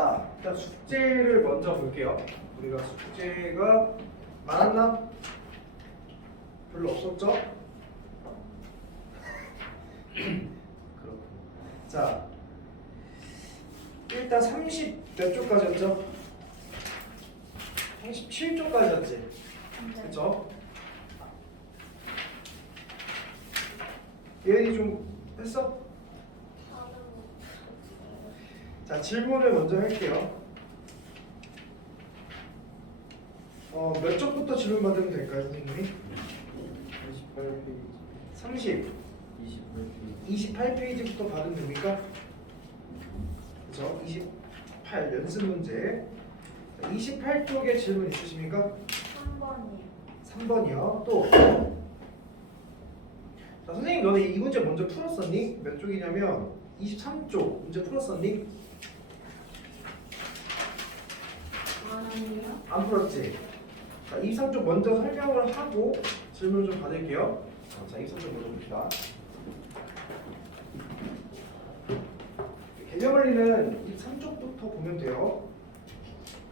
자, 일단 숙제를 먼저 볼게요. 우리가 숙제가 많았나? 별로 없었죠? 그렇군. 자, 일단 30 몇 쪽까지였죠? 37쪽까지였지? 그쵸? 예은이 좀 했어? 자, 질문을 먼저 할게요. 몇 쪽부터 질문 받으면 될까요, 선생님이? 28페이지 30, 28페이지 28페이지부터 받으면 됩니까? 그죠? 28 연습 문제. 28쪽에 질문 있으십니까? 3번이요. 3번이요. 또. 자, 선생님 너네 이 문제 먼저 풀었었니? 몇 쪽이냐면 23쪽 문제 풀었었니? 아니요. 안 풀었지? 자, 23쪽 먼저 설명을 하고 질문 좀 받을게요. 자, 23쪽 먼저 봅시다. 개념원리는 23쪽부터 보면 돼요.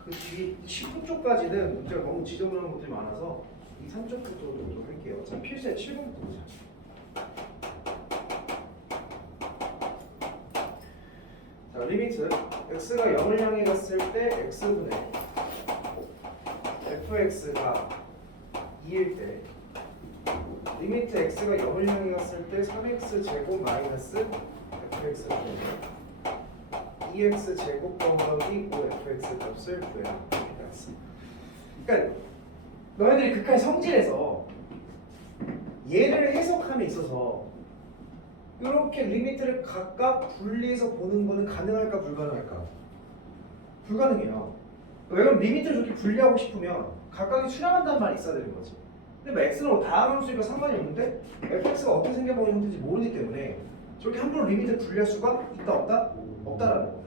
그 뒤에 29쪽까지는 문제가 너무 지저분한 것들이 많아서 23쪽부터 좀 할게요. 자, 필수의 7번부터 보자. 자, 리미트 x가 0을 향해 갔을 때 x분의 fx가 2일 때 리미트 x가 0을 향해 갔을 때 3x 제곱 마이너스 fx가 되네요. 2x 제곱 더하기 5fx 값을 구해라. 그러니까 너희들이 극한 성질에서 얘를 해석함에 있어서 이렇게 리미트를 각각 분리해서 보는 거는 가능할까 불가능할까? 불가능해요. 왜 그럼 리미트를 저렇게 분리하고 싶으면 각각이 수렴한다는 말이 있어야 되는 거지. 근데 뭐 x는 뭐 다함수니까 상관이 없는데 fx가 어떻게 생겨보는 형태인지 모르기 때문에 저렇게 함부로 리미트를 분리할 수가 있다 없다? 없다라는 거야.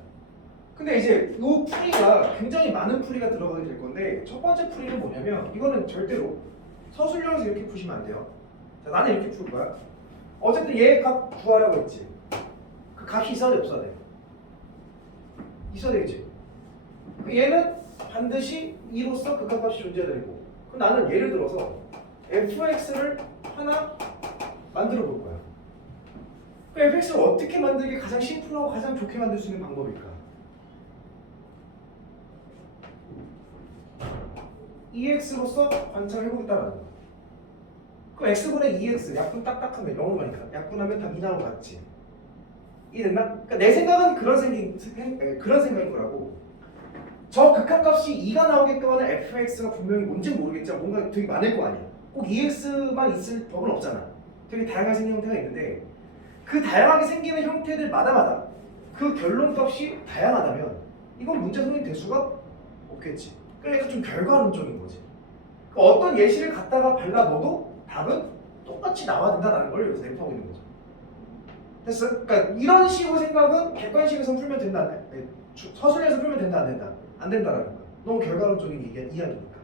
근데 이제 이 풀이가 굉장히 많은 풀이가 들어가게 될 건데 첫 번째 풀이는 뭐냐면 이거는 절대로 서술형에서 이렇게 푸시면 안 돼요. 자, 나는 이렇게 풀 거야. 어쨌든 얘 값 구하라고 했지. 그 값이 있어야 돼 없어야 돼? 있어야 되겠지. 얘는 반드시 2로서 극한값이 존재해야 되고 그럼 나는 예를 들어서 fx를 하나 만들어 볼 거야. 그 fx를 어떻게 만들기 가장 심플하고 가장 좋게 만들 수 있는 방법일까? EX로서 관찰해보겠다라는 거야. 그럼 X분의 2X 약분 딱딱하면 0을 가니까 약분하면 답 2 나오는 거 맞지? 이해됐나? 그러니까 내 생각은 그런 생각인 거라고. 저 극한값이 2가 나오게끔 하는 fx가 분명히 뭔지 모르겠지만 뭔가 되게 많을 거 아니야. 꼭 2x만 있을 법은 없잖아. 되게 다양하게 생긴 형태가 있는데 그 다양하게 생기는 형태들마다마다 그 결론값이 다양하다면 이건 문제 성립 될 수가 없겠지. 그러니까 좀 결과론적인 거지. 그러니까 어떤 예시를 갖다가 발라 넣어도 답은 똑같이 나와야 된다는 걸 여기서 내포하고 있는 거죠. 됐어? 그러니까 이런 식으로 생각은 객관식에서 풀면 된다. 서술에서 풀면 된다 안 된다? 안 된다라는 거야. 너무 결과론적인 이야기니까.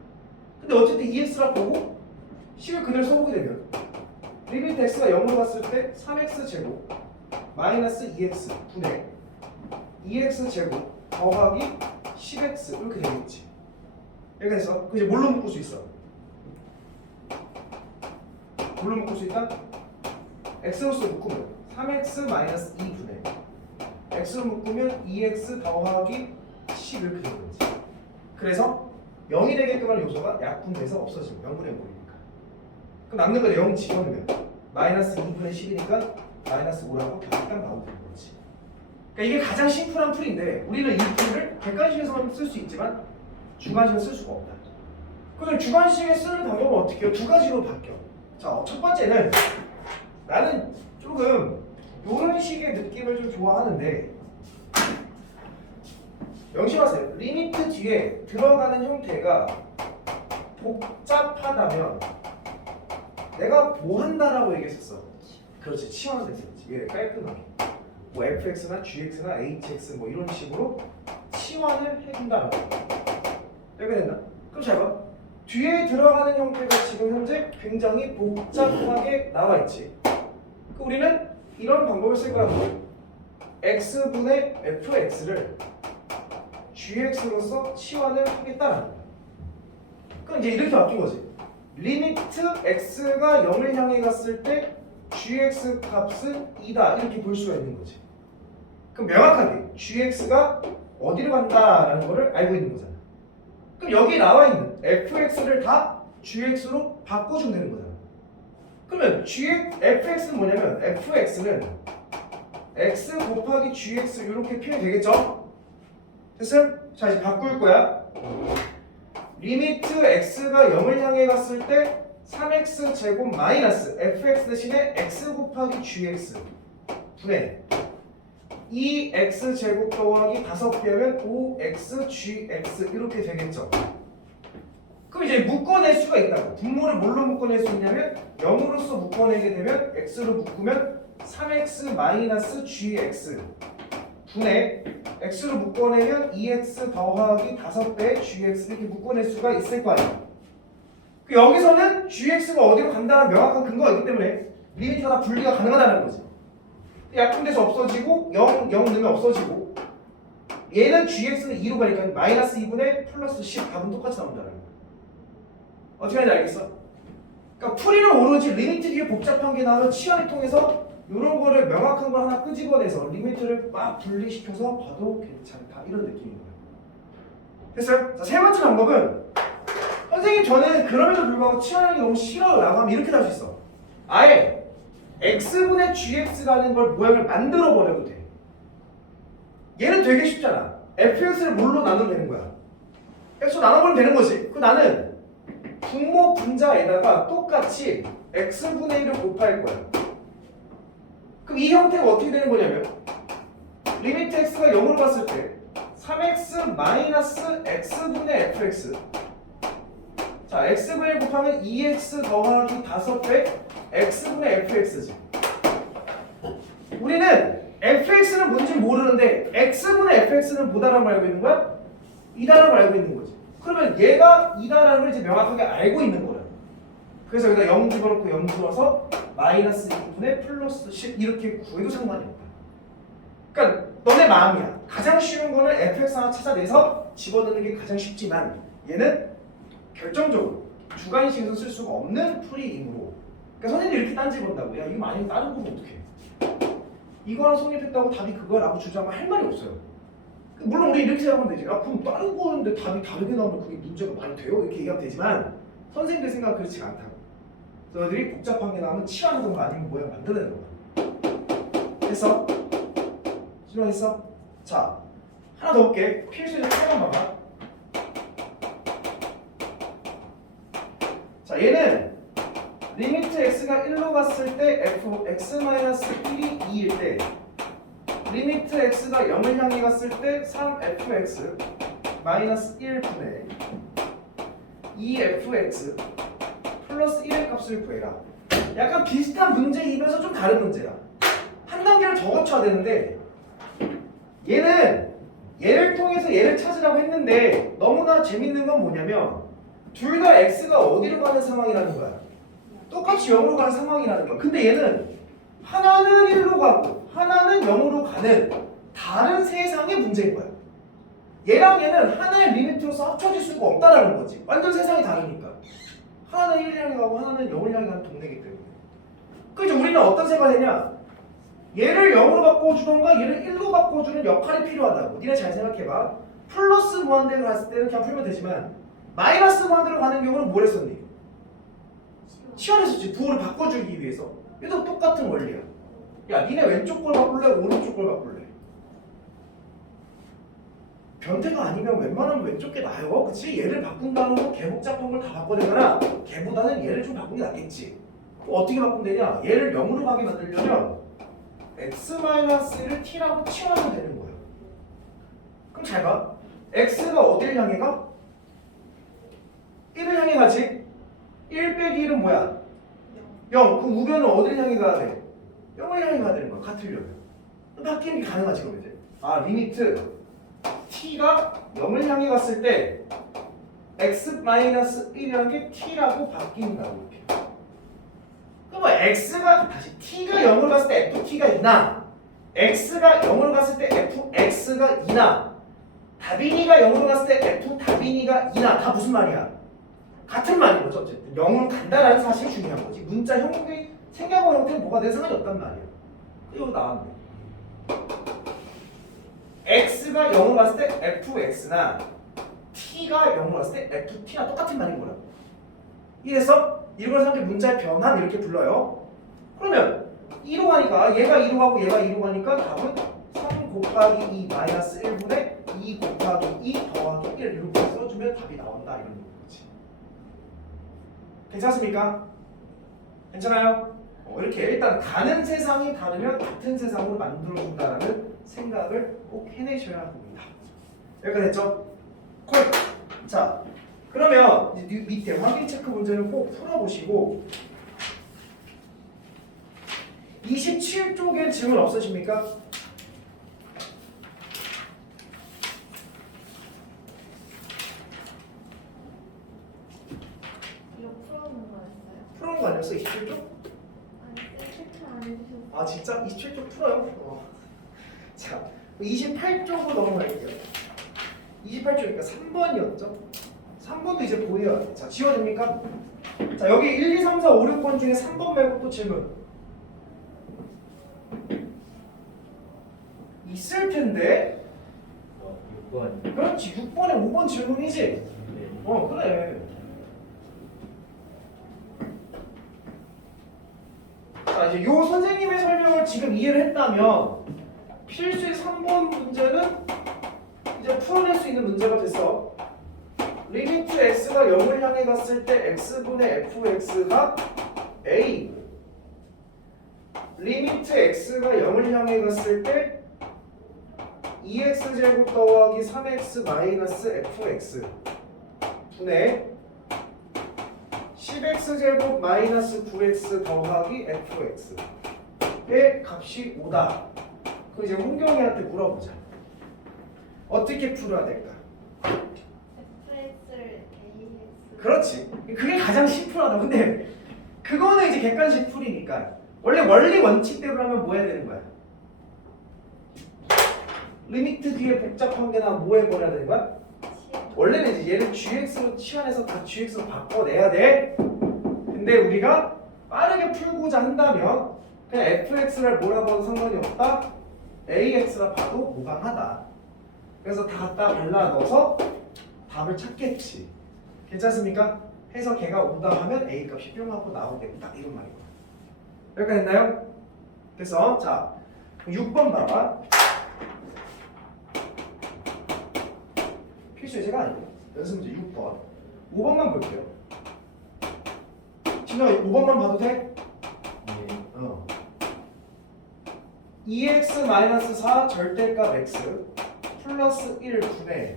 근데 어쨌든 EX라 보고 식을 그대로 써보게 되면 리미트 x가 0으로 갔을 때 3x 제곱 마이너스 2x 분의 2x 제곱 더하기 10x 이렇게 되겠지. 이렇게 해서 그 이제 뭘로 묶을 수 있어? 뭘로 묶을 수 있다? x로서 묶으면 3x 마이너스 2분의 x로 묶으면 2x 더하기 10 이렇게 되는 거지. 그래서 0이 되게끔 하는 요소가 약분돼서 없어지면 0분의 5니까. 그럼 남는 거 0 집어넣으면 마이너스 2분의 10이니까 마이너스 5라고 답이 딱 나오게 되는 거지. 그러니까 이게 가장 심플한 풀인데 우리는 이 풀을 객관식에서만 쓸 수 있지만 주관식은 쓸 수가 없다. 그럼 주관식에 쓰는 방법은 어떻게 해요? 두 가지로 바뀌어. 자, 첫 번째는 나는 조금 이런 식의 느낌을 좀 좋아하는데 명심하세요. 리미트 뒤에 들어가는 형태가 복잡하다면 내가 뭐 한다라고 얘기했었어? 그렇지, 치환을 했었지. 얘 깔끔하게 뭐 fx나 gx나 hx 뭐 이런 식으로 치환을 해준다라고. 이렇게 된다. 그럼 잘 봐. 뒤에 들어가는 형태가 지금 현재 굉장히 복잡하게 나와 있지. 우리는 이런 방법을 쓸 거라고. x분의 fx를 gx로서 치환을 하겠다라는 거야. 그럼 이제 이렇게 바뀐 거지. 리미트 x가 0을 향해 갔을 때 gx 값은 2다 이렇게 볼 수가 있는 거지. 그럼 명확하게 gx가 어디로 간다라는 거를 알고 있는 거잖아. 그럼 여기 나와 있는 fx를 다 gx로 바꿔주면 되는 거잖아. 그러면 fx는 뭐냐면 fx는 x 곱하기 gx 이렇게 표현이 되겠죠? 됐어요? 자 이제 바꿀 거야. 리미트 x가 0을 향해 갔을 때 3x 제곱 마이너스 fx 대신에 x 곱하기 gx 분의 2x 제곱 더하기 5배면 5x gx 이렇게 되겠죠. 그럼 이제 묶어낼 수가 있다고. 분모를 뭘로 묶어낼 수 있냐면 0으로서 묶어내게 되면 x로 묶으면 3x 마이너스 gx 분의 x로 묶어내면 2x 더하기 5배 gx 이렇게 묶어낼 수가 있을 거 아니야. 여기서는 gx가 어디로 간다는 명확한 근거가 있기 때문에 리미트가 다 분리가 가능하다는 거지. 약분돼서 없어지고 0 넣으면 없어지고 얘는 gx는 2로 가니까 마이너스 2분의 플러스 10 답은 똑같이 나온다는 거야. 어떻게 하는지 알겠어? 그러니까 풀이는 오로지 리미트 뒤에 복잡한 게 나오면 치환을 통해서 이런 거를 명확한 걸 하나 끄집어내서 리미트를 막 분리시켜서 봐도 괜찮다 이런 느낌인 거예요. 됐어요? 자, 세 번째 방법은 선생님 저는 그럼에도 불구하고 치환하기 너무 싫어라고 하면 이렇게 할 수 있어. 아예 x분의 gx라는 걸 모양을 만들어 버려도 돼. 얘는 되게 쉽잖아. fx를 뭘로 나누면 되는 거야. x로 나눠버리면 되는 거지. 그 나는 분모 분자에다가 똑같이 x분의 1을 곱할 거야. 그럼 이 형태가 어떻게 되는 거냐면 리미트 x가 0으로 갔을 때 3x 마이너스 x분의 fx 자 x분의 1 곱하면 2x 더하기 5배 x분의 fx지. 우리는 fx는 뭔지 모르는데 x분의 fx는 뭐다라는 걸 알고 있는 거야? 2다라는 걸 알고 있는 거지. 그러면 얘가 2다라는 걸 이제 명확하게 알고 있는 거야. 그래서 여기다 0 집어넣고 0 집어서 마이너스 2분의 플러스 10 이렇게 구해도 상관이 없다. 그러니까 너네 마음이야. 가장 쉬운 거는 fx 하나 찾아내서 집어넣는 게 가장 쉽지만 얘는 결정적으로 주관식에서 쓸 수가 없는 풀이이므로 그러니까 선생님이 이렇게 딴지 본다고 야 이거 만약에 다른 거면 어떡해. 이거랑 성립했다고 답이 그거라고 주장하면 할 말이 없어요. 물론 우리 이렇게 생각하면 되지. 아 그럼 다른 거였는데 답이 다르게 나오면 그게 문제가 많이 돼요? 이렇게 얘기하면 되지만 선생님들 생각은 그렇지 않다고. 너희들이 복잡한 게 나오면 치환하던가 아니면 모양 만들어내는 거야. 됐어? 실망했어? 자 하나 더 볼게. 필수적 하나만 봐봐. 자 얘는 리미트 x가 1로 갔을 때 fx-1이 2일 때 리미트 x가 0을 향해 갔을 때 3fx 마이너스 1분의 2fx 플러스 1의 값을 구해라. 약간 비슷한 문제이면서 좀 다른 문제야. 한 단계를 더 거쳐야 되는데 얘는 얘를 통해서 얘를 찾으라고 했는데 너무나 재밌는 건 뭐냐면 둘 다 x가 어디로 가는 상황이라는 거야. 똑같이 0으로 가는 상황이라는 거야. 근데 얘는 하나는 1로 가고 하나는 0으로 가는 다른 세상의 문제인 거야. 얘랑 얘는 하나의 리미트로서 합쳐질 수가 없다라는 거지. 완전 세상이 다르니까. 하나는 1을 향해 가고 하나는 0을 향해 가는 동네이기 때문에. 그래서 우리는 어떤 생각을 했냐? 얘를 0으로 바꿔주던가 얘를 1로 바꿔주는 역할이 필요하다고. 니네 잘 생각해봐. 플러스 무한대로 갔을 때는 그냥 풀면 되지만 마이너스 무한대로 가는 경우는 뭘 했었니? 치환했었지. 부호를 바꿔주기 위해서. 얘도 똑같은 원리야. 야 니네 왼쪽 걸 바꿀래? 오른쪽 걸 바꿀래? 변태가 아니면 웬만하면 왼쪽 게 나아요. 그치? 얘를 바꾼다는 거 개 복잡한 걸 다 바꿔내거나 걔보다는 얘를 좀 바꾸는 게 낫겠지. 어떻게 바꾸면 되냐? 얘를 0으로 가게 만들려면 x-1을 t라고 치환하면 되는 거예요. 그럼 잘 봐. x가 어딜 향해 가? 1을 향해 가지? 1 빼기 1은 뭐야? 0. 그 우변은 어딜 향해 가야 돼? 0을 향해 가야 되는 거야. 같으려면. 바뀌는 게 가능하지 그럼 이제. 아 리미트 t가 0을 향해 갔을 때 x-1이라는 게 t라고 바뀐다고 이렇게. 그럼 x가 다시 t가 0으로 갔을 때 ft가 2나 x가 0으로 갔을 때 fx가 2나 다빈이가 0으로 갔을 때 F 다빈이가 2나 다 무슨 말이야? 같은 말인 거죠. 어쨌든 0은 간다라는 사실이 중요한 거지. 문자 형태, 생겨본 형태는 뭐가 내 상관이 없단 말이야. 이거 나왔네. x가 0으로 갔을 때 fx나 t가 0으로 갔을 때 ft나 똑같은 말인 거라고. 이래서 이걸 사람들이 문자의 변환 이렇게 불러요. 그러면 2로 가니까 얘가 2로 가고 얘가 2로 가니까 답은 3 곱하기 2 마이너스 1분의 2 곱하기 2 더하기 1 이렇게 써주면 답이 나온다 이런 거지. 괜찮습니까? 괜찮아요? 이렇게 일단 가는 세상이 다르면 같은 세상으로 만들어준다라는 생각을 꼭 해내셔야 합니다. 여기까지 됐죠? 콜! 자, 그러면 이제 밑에 확인 체크 문제는 꼭 풀어보시고 27쪽에 질문 없으십니까? 이거 풀어오는 거였어요? 풀어온 거 아니었어? 27쪽? 아니 체크 안 해주셨어요. 아 진짜? 27쪽 풀어요? 자, 28쪽으로 넘어갈게요. 28쪽이니까 3번이었죠? 3번도 이제 보여야 돼. 자, 지워집니까? 자, 여기 1, 2, 3, 4, 5, 6번 중에 3번 말고 또 질문 있을 텐데. 6번. 그렇지, 6번에 5번 질문이지? 네. 그래. 자, 이제 요 선생님의 설명을 지금 이해를 했다면 필수의 3번 문제는 이제 풀어낼 수 있는 문제가 됐어. 리미트 x가 0을 향해 갔을 때 x분의 fx가 a. 리미트 x가 0을 향해 갔을 때 2x제곱 더하기 3x 마이너스 fx 분의 10x제곱 마이너스 9x 더하기 fx의 값이 5다. 그럼 이제 홍경이한테 물어보자. 어떻게 풀어야 될까? FX를 AX. 그렇지. 그게 가장 심플하다. 근데 그거는 이제 객관식 풀이니까 원래 원리 원칙대로 하면 뭐 해야 되는 거야? 리미트 뒤에 복잡한 게나 뭐 해버려야 되는 거야? 원래는 이제 얘를 gx로 치환해서 다 gx로 바꿔내야 돼. 근데 우리가 빠르게 풀고자 한다면 그냥 fx를 뭐라 봐도 상관이 없다. ax라 봐도 무방하다. 그래서 다 갖다 발라 넣어서 답을 찾겠지. 괜찮습니까? 해서 걔가 오다 하면 a 값이 뿅 하고 나오겠다 이런 말이고. 여기까지 됐나요? 그래서 자 6번 봐봐. 필수 예제가 아니고 연습 문제 6번 5번만 볼게요. 진아 5번만 봐도 돼? 네. 2x-4 절대값 x 플러스 1분의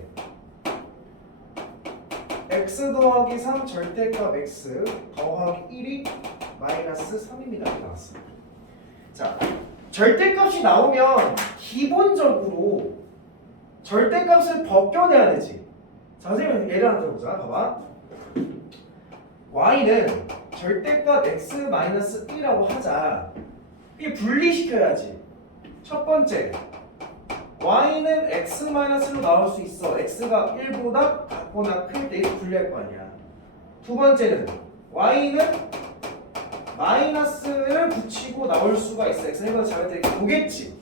x 더하기 3 절대값 x 더하기 1이 마이너스 3입니다. 이렇게 나왔어. 자, 절대값이 나오면 기본적으로 절대값을 벗겨내야 되지. 자, 선생님 예를 하나 들어보자. 봐봐. y는 절대값 x 마이너스 1이라고 하자. 이게 분리시켜야지. 첫 번째, y는 x 마이너스로 나올 수 있어. x가 1보다 작거나 클 때 이렇게 분리할 거 아니야. 두 번째는 y는 마이너스를 붙이고 나올 수가 있어. x는 1보다 작을 때 이렇게 보겠지.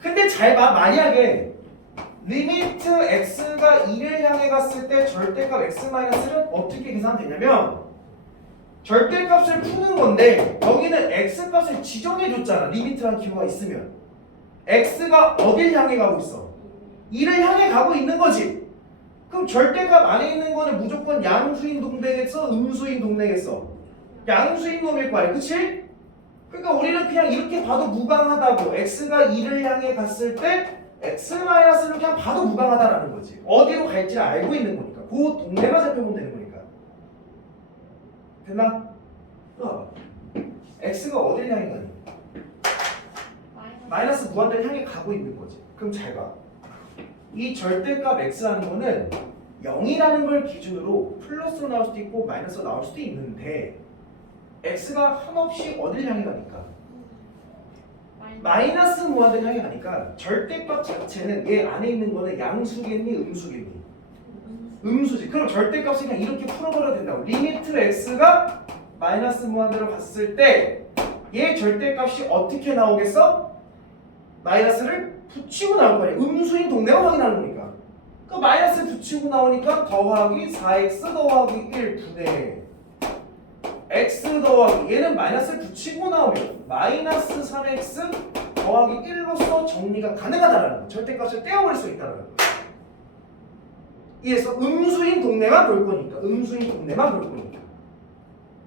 근데 잘 봐. 만약에 리미트 x가 2를 향해 갔을 때 절대값 x 마이너스는 어떻게 계산하면 되냐면 절대값을 푸는 건데 여기는 x값을 지정해 줬잖아. 리미트라는 기호가 있으면 x가 어딜 향해 가고 있어? 2를 향해 가고 있는 거지. 그럼 절대값 안에 있는 거는 무조건 양수인 동되겠어? 음수인 동되겠어? 양수인 놈일 거 아니야. 그치? 그러니까 우리는 그냥 이렇게 봐도 무방하다고. x가 2를 향해 갔을 때 x-를 그냥 봐도 무방하다라는 거지. 어디로 갈지 알고 있는 거니까. 그 동네만 살펴보면 되는 거니까. 됐나? 또 x가 어딜 향해 가니? 마이너스 무한대를 향해 가고 있는 거지. 그럼 잘 봐. 이 절대값 x라는 거는 0이라는 걸 기준으로 플러스로 나올 수도 있고 마이너스로 나올 수도 있는데 x가 한없이 어딜 향해 가니까? 마이너스 무한대를 향해 가니까 절대값 자체는 얘 안에 있는 거는 양수겠니 음수겠니? 음수지. 그럼 절대값이 그냥 이렇게 풀어버려야 된다고. 리미트 x가 마이너스 무한대로 갔을 때 얘 절대값이 어떻게 나오겠어? 마이너스를 붙이고 나올 거 아니야. 음수인 동네가 확인하는 거니까. 그 마이너스 붙이고 나오니까 더하기 4x 더하기 1분의 x 더하기 얘는 마이너스 붙이고 나오면 마이너스 3x 더하기 1로서 정리가 가능하다라는 거. 절대값을 떼어버릴 수 있다는 거. 이래서 음수인 동네만 볼 거니까. 음수인 동네만 볼 거니까.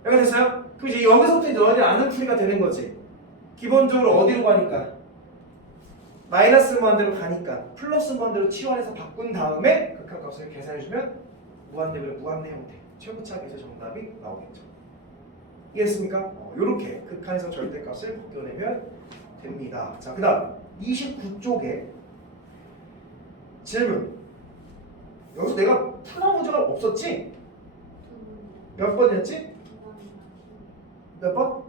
여기 됐어요? 그럼 이제 여기서부터 이제 너희들 아는 풀이가 되는 거지. 기본적으로 어디로 가니까? 마이너스 무한대로 가니까 플러스 무한대로 치환해서 바꾼 다음에 극한값을 계산해주면 무한대로 무한대 형태 최고차 계수 정답이 나오겠죠. 이해했습니까? 이렇게 극한에서 절대값을 벗겨내면 됩니다. 자, 그 다음 29쪽에 질문. 여기서 내가 푸는 문제가 없었지? 몇 번이었지? 몇 번?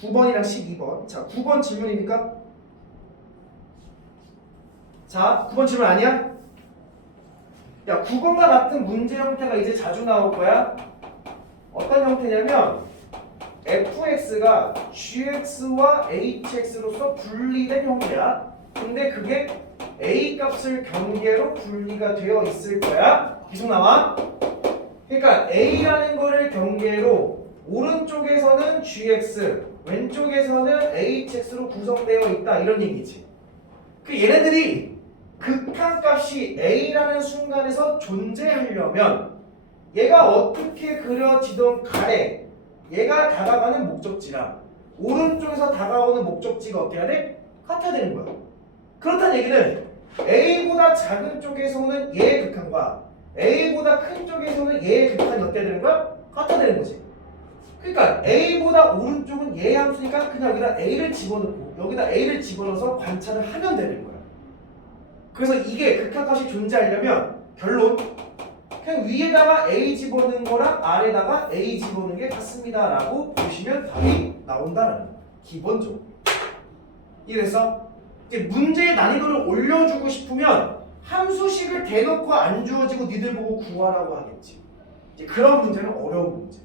9번이랑 12번. 자, 9번 질문입니까? 자, 9번 질문 아니야? 야, 9번과 같은 문제 형태가 이제 자주 나올 거야. 어떤 형태냐면 fx가 gx와 hx로서 분리된 형태야. 근데 그게 a 값을 경계로 분리가 되어 있을 거야. 계속 나와. 그러니까 a라는 거를 경계로 오른쪽에서는 gx, 왼쪽에서는 hx로 구성되어 있다 이런 얘기지. 그 얘네들이 극한값이 a라는 순간에서 존재하려면 얘가 어떻게 그려지던 간에 얘가 다가가는 목적지랑 오른쪽에서 다가오는 목적지가 어떻게 해야 돼? 같아야 되는 거야. 그렇다는 얘기는 a보다 작은 쪽에서는 얘의 극한과 a보다 큰 쪽에서는 얘의 극한이 어때야 되는 거야? 같아야 되는 거지. 그러니까 a보다 오른쪽은 얘의 함수니까 그냥 여기다 a를 집어넣고 여기다 a를 집어넣어서 관찰을 하면 되는 거야. 그래서 이게 극한값이 존재하려면 결론 그냥 위에다가 a 집어넣는 거랑 아래다가 a 집어넣는 게 같습니다 라고 보시면 답이 나온다는 거야. 기본적으로. 이래서 이제 문제의 난이도를 올려주고 싶으면 함수식을 대놓고 안 주어지고 니들 보고 구하라고 하겠지. 이제 그런 문제는 어려운 문제.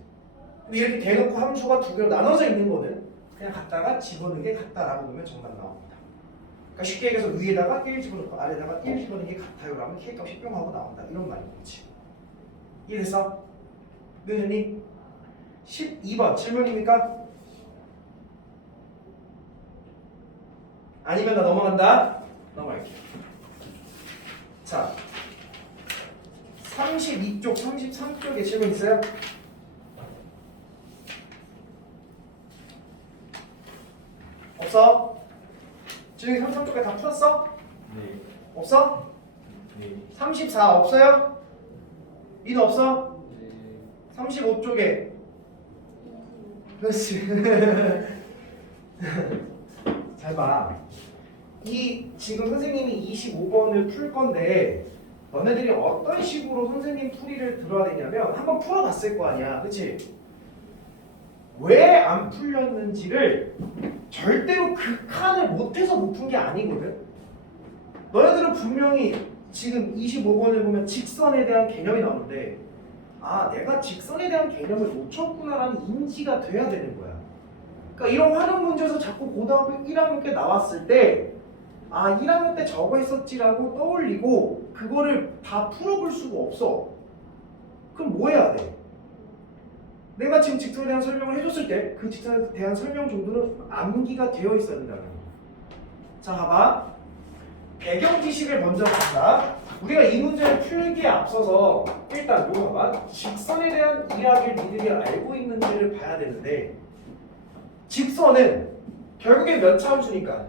이렇게 대놓고 함수가 두 개로 나눠져 있는 거는 그냥 갖다가 집어넣는 게 같다라고 보면 정답 나옵니다. 그러니까 쉽게 얘기해서 위에다가 1 집어넣고 아래다가 1 집어넣는 게 같아요 라면 k값이 뿅 하고 나온다 이런 말이겠지. 이래서 은현님 12번 질문입니까? 아니면 나 넘어간다. 넘어갈게요. 자 32쪽 33쪽에 질문 있어요? 없어? 지금 33쪽에 다 풀었어? 네. 없어? 네. 34 없어요? 민 없어? 네. 35쪽에 그렇지. 잘 봐. 이 지금 선생님이 25번을 풀 건데 너네들이 어떤 식으로 선생님 풀이를 들어야 되냐면 한번 풀어봤을 거 아니야. 그치? 왜 안 풀렸는지를 절대로 극한을 못해서 못 푼 게 아니거든. 너네들은 분명히 지금 25번을 보면 직선에 대한 개념이 나오는데 아 내가 직선에 대한 개념을 놓쳤구나라는 인지가 돼야 되는 거야. 그러니까 이런 활용 문제에서 자꾸 고등학교 1학년 때 나왔을 때 아 1학년 때 저거 했었지라고 떠올리고 그거를 다 풀어볼 수가 없어. 그럼 뭐 해야 돼? 내가 지금 직선에 대한 설명을 해줬을 때 그 직선에 대한 설명 정도는 암기가 되어 있어야 된다는 거야. 자 봐봐. 배경 지식을 먼저 본다. 우리가 이 문제를 풀기에 앞서서 일단 이거 봐봐. 직선에 대한 이야기를 니들이 알고 있는지를 봐야 되는데 직선은 결국에 몇 차 함수니까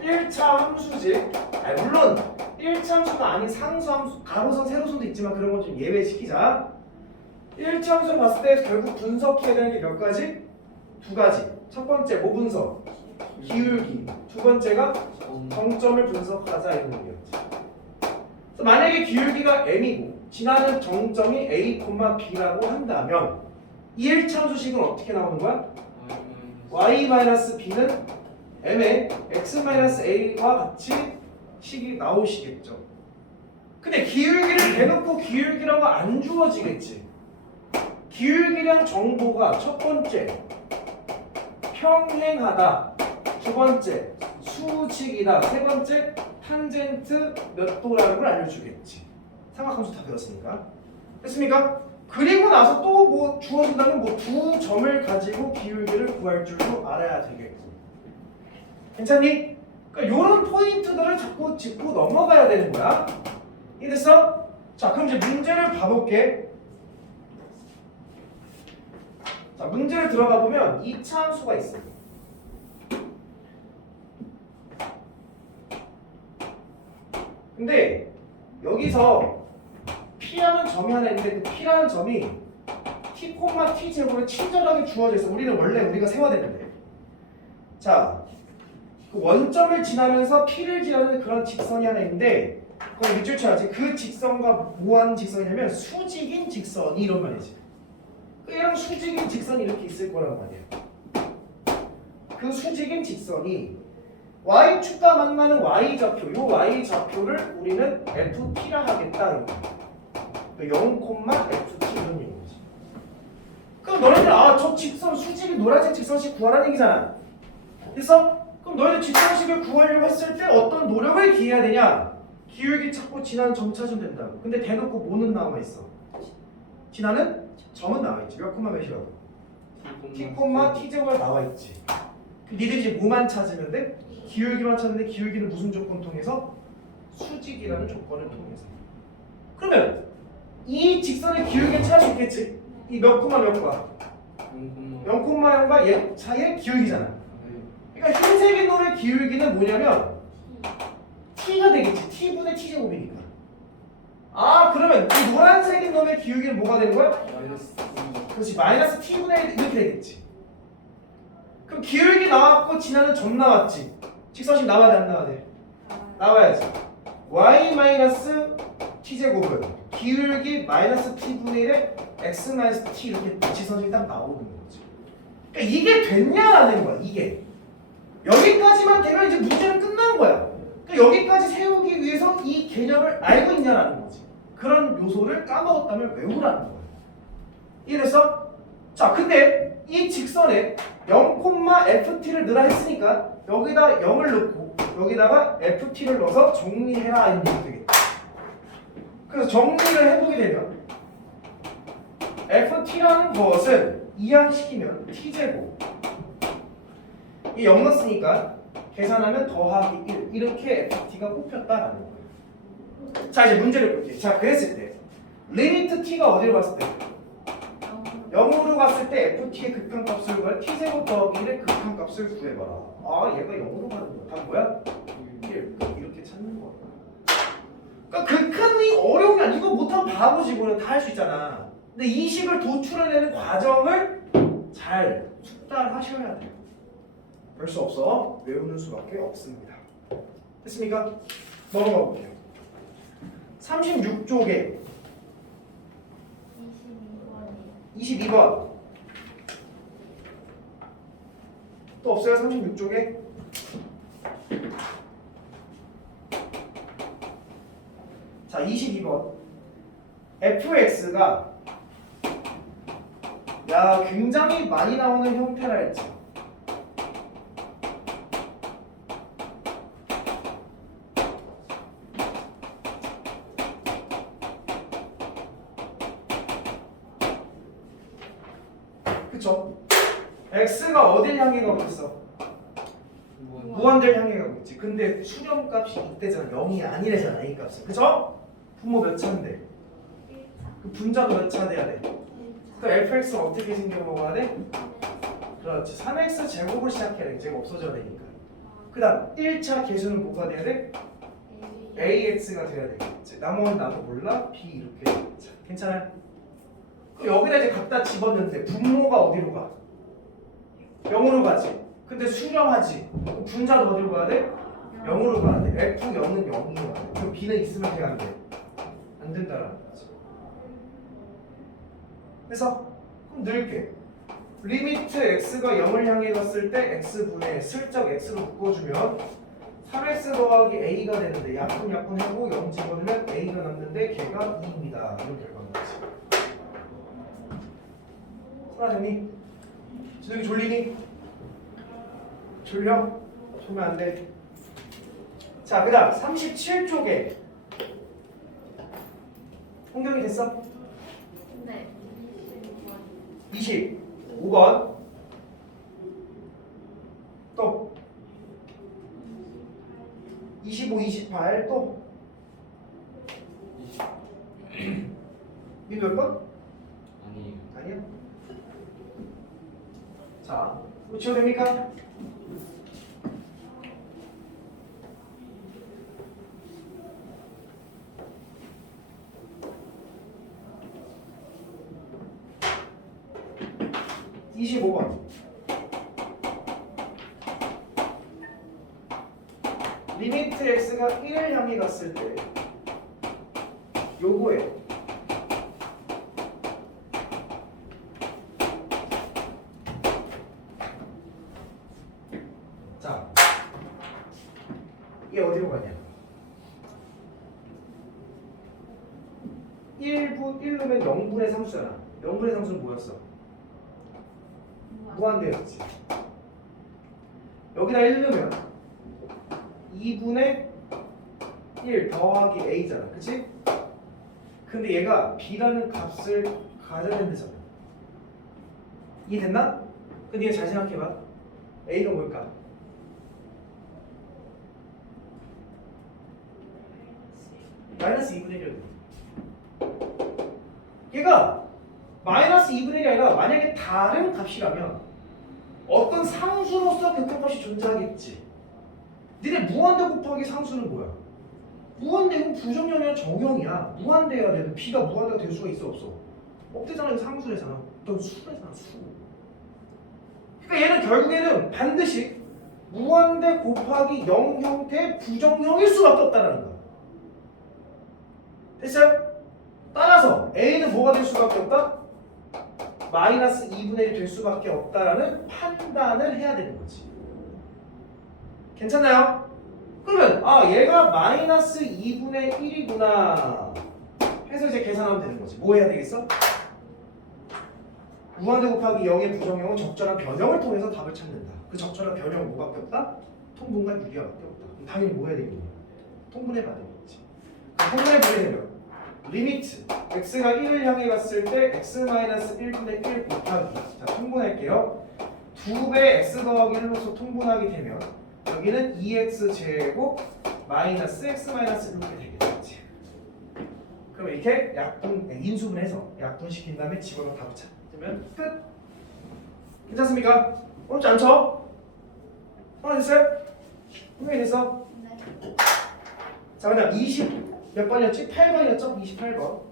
1차 함수지. 아니, 물론 1차 함수가 아닌 상수 함수, 가로선, 세로선도 있지만 그런 건 좀 예외시키자. 1차 함수를 봤을 때 결국 분석해야 되는 게 몇 가지? 두 가지. 첫 번째 뭐 분석? 기울기. 두 번째가 정점을 분석하자 이런 얘기였지. 그래서 만약에 기울기가 m이고 지나는 정점이 a, b라고 한다면 이 1차 함수식은 어떻게 나오는 거야? y-b는 m의 x-a와 같이 식이 나오시겠죠. 근데 기울기를 대놓고 기울기라고 안 주어지겠지. 기울기량 정보가 첫 번째 평행하다, 두 번째 수직이다, 세 번째 탄젠트 몇 도라는 걸 알려주겠지. 삼각함수 다 배웠으니까. 됐습니까? 그리고 나서 또 뭐 주어진다면 뭐 두 점을 가지고 기울기를 구할 줄도 알아야 되겠고. 괜찮니? 그러니까 이런 포인트들을 자꾸 짚고 넘어가야 되는 거야. 이해됐어? 자, 그럼 이제 문제를 봐볼게. 자, 문제를 들어가 보면 2차 함수가 있어. 근데 여기서 P라는 점이 하나 있는데 그 P라는 점이 T, T 제곱에 친절하게 주어져 있어. 우리는 원래 우리가 세워냈는데. 자, 그 원점을 지나면서 P를 지나는 그런 직선이 하나 있는데 그걸 밑줄 쳐야지. 그 직선과 뭐하는 직선이냐면 수직인 직선이 이런 말이지. 얘랑 수직인 직선이 이렇게 있을 거란 말이야. 그 수직인 직선이 y축과 만나는 y좌표, 요 y좌표를 우리는 ft라 하겠다. 0,ft 이런 얘기지. 그럼 너네들 저 직선 수직인 노란색 직선식 구하라는 얘기잖아. 그래서 그럼 너희들 직선식을 구하려고 했을 때 어떤 노력을 기해야 되냐? 기울기 찾고 지나는 점 찾으면 된다고. 근데 대놓고 뭐는 나와 있어? 지나는 점은 나와 있지. 몇 콤마 몇이라고? t 콤마 t 제곱가 나와 있지. 니들이 이제 뭐만 찾으면 돼? 기울기만 찾는데 기울기는 무슨 조건 통해서? 수직이라는 조건을 통해서. 그러면 이 직선의 기울기를 찾을 수 있겠지? 이 몇 콤마 몇 과? 0,0과 얘 사이의 기울기잖아. 그러니까 흰색의 놈의 기울기는 뭐냐면 t가 되겠지. t분의 t제곱이니까. 그러면 이 노란색인 놈의 기울기는 뭐가 되는 거야? 그렇지. 마이너스 t분의 1 이렇게 되겠지. 그럼 기울기 나왔고 지나는 점 나왔지. 직선식 나와야 돼, 안 나와야 돼? 나와야지. y 마이너스 t제곱은 기울기 마이너스 t분의 1에 x 마이너스 t 이렇게 직선식이 딱 나오는 거지. 그러니까 이게 됐냐라는 거야. 이게 여기까지만 되면 이제 문제는 끝난 거야. 그러니까 여기까지 세우기 위해서 이 개념을 알고 있냐라는 거지. 그런 요소를 까먹었다면 외우라는 거야. 이해됐어? 자, 근데 이 직선에 0,ft를 넣으라 했으니까 여기다 0을 넣고 여기다가 ft를 넣어서 정리해라 이런 얘기 되겠다. 그래서 정리를 해보게 되면 ft라는 것은 이항시키면 t제곱 이 0 넣었으니까 계산하면 더하기 1 이렇게 ft가 뽑혔다라는 거예요. 자, 이제 문제를 볼게요. 자, 그랬을 때 리미트 t가 어디로 갔을 때? 0으로 갔을 때 ft의 극한값을 구할 t제곱 더하기 1의 극한값을 구해봐라. 얘가 0으로 가는 거야. 답 뭐야? 1. 이렇게 찾는 거야. 그러니까 극한이 어려운 게 아니야. 이거 못하면 바보지고는 다 할 수 있잖아. 근데 이 식을 도출해내는 과정을 잘 숙달하셔야 돼요. 별 수 없어. 외우는 수밖에 없습니다. 됐습니까? 넘어가 볼게요. 36쪽에 22번 또 없어요? 36쪽에? 자, 22번 fx가 굉장히 많이 나오는 형태라 했죠. 그쵸? x가 어딜 향해 가고 있어? 무한대를 향해 가고 있지. 근데 수렴값이 이때잖아. 0이 아니래잖아. a 값은. 그쵸? 분모 몇 차인데? 그 분자도 몇 차 돼야 돼? 그 fx는 어떻게 생겨먹어야 돼? 그렇지. 3x 제곱을 시작해야 돼. 제곱 없어져야 되니까. 그 다음 1차 계수는 뭐가 돼야 돼? ax가 돼야 되겠지. 나머지는 나도 몰라? b 이렇게 되겠지. 괜찮아요? 여기다 이제 갖다 집었는데 분모가 어디로 가? 0으로 가지. 근데 수렴하지. 분자도 어디로 가야 돼? 0으로 가야 돼. f 0은 0으로 가야 돼. 그럼 b는 있으면 돼야 안 돼? 안 된다라는 거지. 그래서 그럼 넣을게. 리미트 x가 0을 향해 갔을 때 x분의 슬쩍 x로 묶어주면 3x 더하기 a가 되는데 약분하고 0 집어넣으면 a가 남는데 걔가 2입니다. 이런 결과인 거지. 설아졌니? 진욱이 졸리니? 졸려? 졸면 안 돼. 자, 그 다음 37쪽에 홍경이 됐어? 네. 25번 또 25, 28 또 이 몇 번? 아니 아니야? 자, 이거 지워 됩니까? (25번) 리미트 x가 1을 향해 갔을 때 요거에 자, 이게 어디로 가냐? 1 넣으면 0분의 상수잖아. 0분의 상수는 뭐였어? 무한대였지. 여기다 1 넣으면 2분의 1 더하기 a잖아. 그치? 근데 얘가 b라는 값을 가져야 된다잖아. 이해됐나? 근데 이거 잘 생각해봐. a가 뭘까? 마이너스 2분의 1이거든. 얘가 마이너스 2분의 1이 아니라 만약에 다른 값이라면 어떤 상수로서 극한값이 존재하겠지. 니네 무한대 곱하기 상수는 뭐야? 무한대는 부정형이야 정형이야. 무한대여야 되는 b가 무한대가 될 수가 있어 없어? 없대잖아. 이거 상수래잖아. 어떤 수래잖아 수. 그러니까 얘는 결국에는 반드시 무한대 곱하기 0 형태 부정형일 수밖에 없다는 거야. 됐어요? 따라서 a는 뭐가 될 수밖에 없다? 마이너스 2분의 1이 될 수밖에 없다라는 판단을 해야 되는 거지. 괜찮나요? 그러면 얘가 마이너스 2분의 1이구나 해서 이제 계산하면 되는 거지. 뭐 해야 되겠어? 무한대 곱하기 0의 부정형은 적절한 변형을 통해서 답을 찾는다. 그 적절한 변형은 뭐밖에 없다? 통분과 유리화밖에 없다. 그럼 당연히 뭐 해야 되겠니? 통분해 봐야 되겠지. 통분해 보게 되면 리미트 x가 1을 향해 갔을 때 x-1분의 1 곱하기 자 통분할게요. 2배 x 더하기 1로서 통분하게 되면 여기는 2x 제곱 마이너스 x 마이너스 1 이렇게 되겠지. 그럼 이렇게 인수분해서 약분시킨 다음에 집어넣어 답을 찾으면 끝. 괜찮습니까? 어렵지 않죠? 하나 됐어요? 분명히 됐어? 네. 자 그다음 20 몇 번이었지? 8번이었죠? 28번.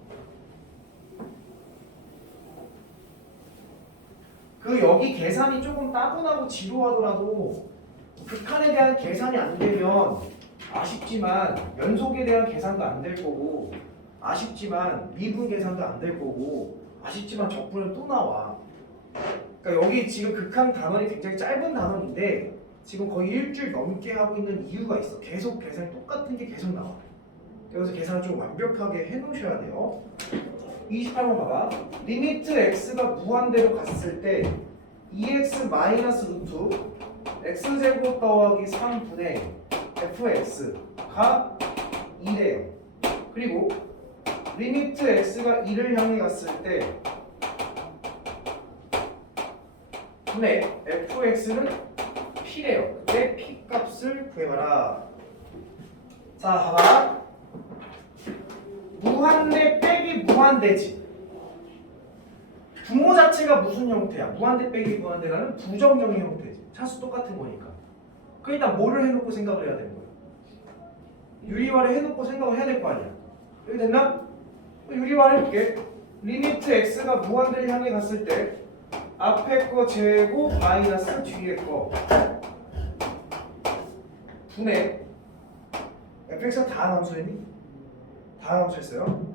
여기 계산이 조금 따분하고 지루하더라도 극한에 대한 계산이 안 되면 아쉽지만 연속에 대한 계산도 안 될 거고 아쉽지만 미분 계산도 안 될 거고 아쉽지만 적분은 또 나와. 그러니까 여기 지금 극한 단원이 굉장히 짧은 단원인데 지금 거의 일주일 넘게 하고 있는 이유가 있어. 계속 계산이 똑같은 게 계속 나와. 그래서 계산을 좀 완벽하게 해놓으셔야 돼요. 28번 봐봐. 리미트 x가 무한대로 갔을 때 2x 마이너스 루트 x제곱 더하기 3분의 fx가 2래요. 그리고 리미트 x가 2를 향해 갔을 때 분의 fx는 p래요. 그때 p 값을 구해봐라. 자 봐봐. 무한대 빼기 무한대지. 부모 자체가 무슨 형태야? 무한대 빼기 무한대라는 부정형의 형태지. 차수 똑같은 거니까. 그러니까 뭐를 해놓고 생각을 해야 되는 거야? 유리화를 해놓고 생각을 해야 될 거 아니야. 여기 됐나? 유리화를 해볼게. 리미트 x가 무한대를 향해 갔을 때 앞에 거 제곱 마이너스 뒤에 거 분의 fx가 다 함수했니? 다 함수했어요.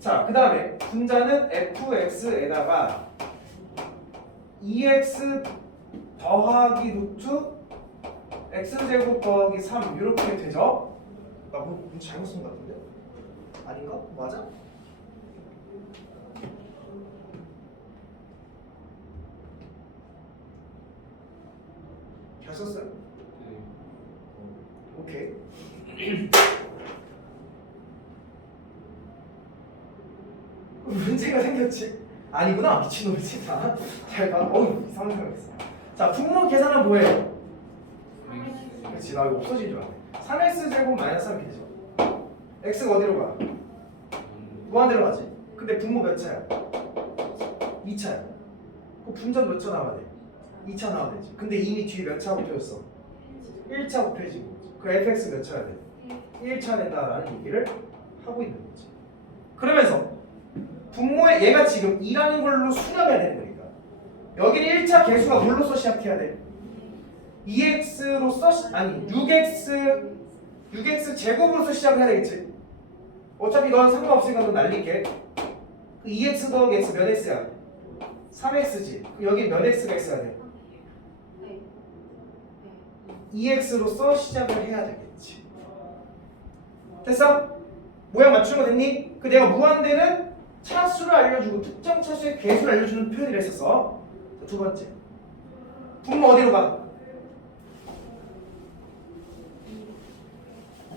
자, 그 다음에 분자는 fx에다가 2x 더하기 루트 x제곱 더하기 3 이렇게 되죠? 나 뭐 잘못 쓴 것 같은데? 아닌가? 맞아? 잘 썼어요? 오케이. 문제가 생겼지? 아니구나. 미친놈이 진짜. 잘 봐. 이상한 생각했어. 자, 분모 계산은 뭐예요? 그렇지. 나 이거 없어진 줄 알았네. 3x 제곱 마이너스 3 되죠. x가 어디로 가? 무한대로 가지. 근데 분모 몇 차야? 2차야. 그 분자도 몇 차 나와야 돼? 2차 나와야 되지. 근데 이미 뒤에 몇 차 곱해졌어? 1차 곱해지고. 그 fx 몇 차야 돼? 1차 된다라는 얘기를 하고 있는 거지. 그러면서 분모에 얘가 지금 2라는 걸로 수렴해야 되는 거니까 여기는 1차 계수가 뭘로써 시작해야 돼? 2x로서 6x 제곱으로서 시작해야 되겠지. 어차피 넌 상관없으니까 너 날릴게. 2x 더하기 x 몇 x야? 3x지. 여기 몇 x가 있어야 돼? 2x로서 시작을 해야 되겠지. 됐어? 모양 맞추는 거 됐니? 그 내가 무한대는 차수를 알려주고 특정 차수의 개수를 알려주는 표현을 했었어. 자, 두 번째. 분모 어디로 가?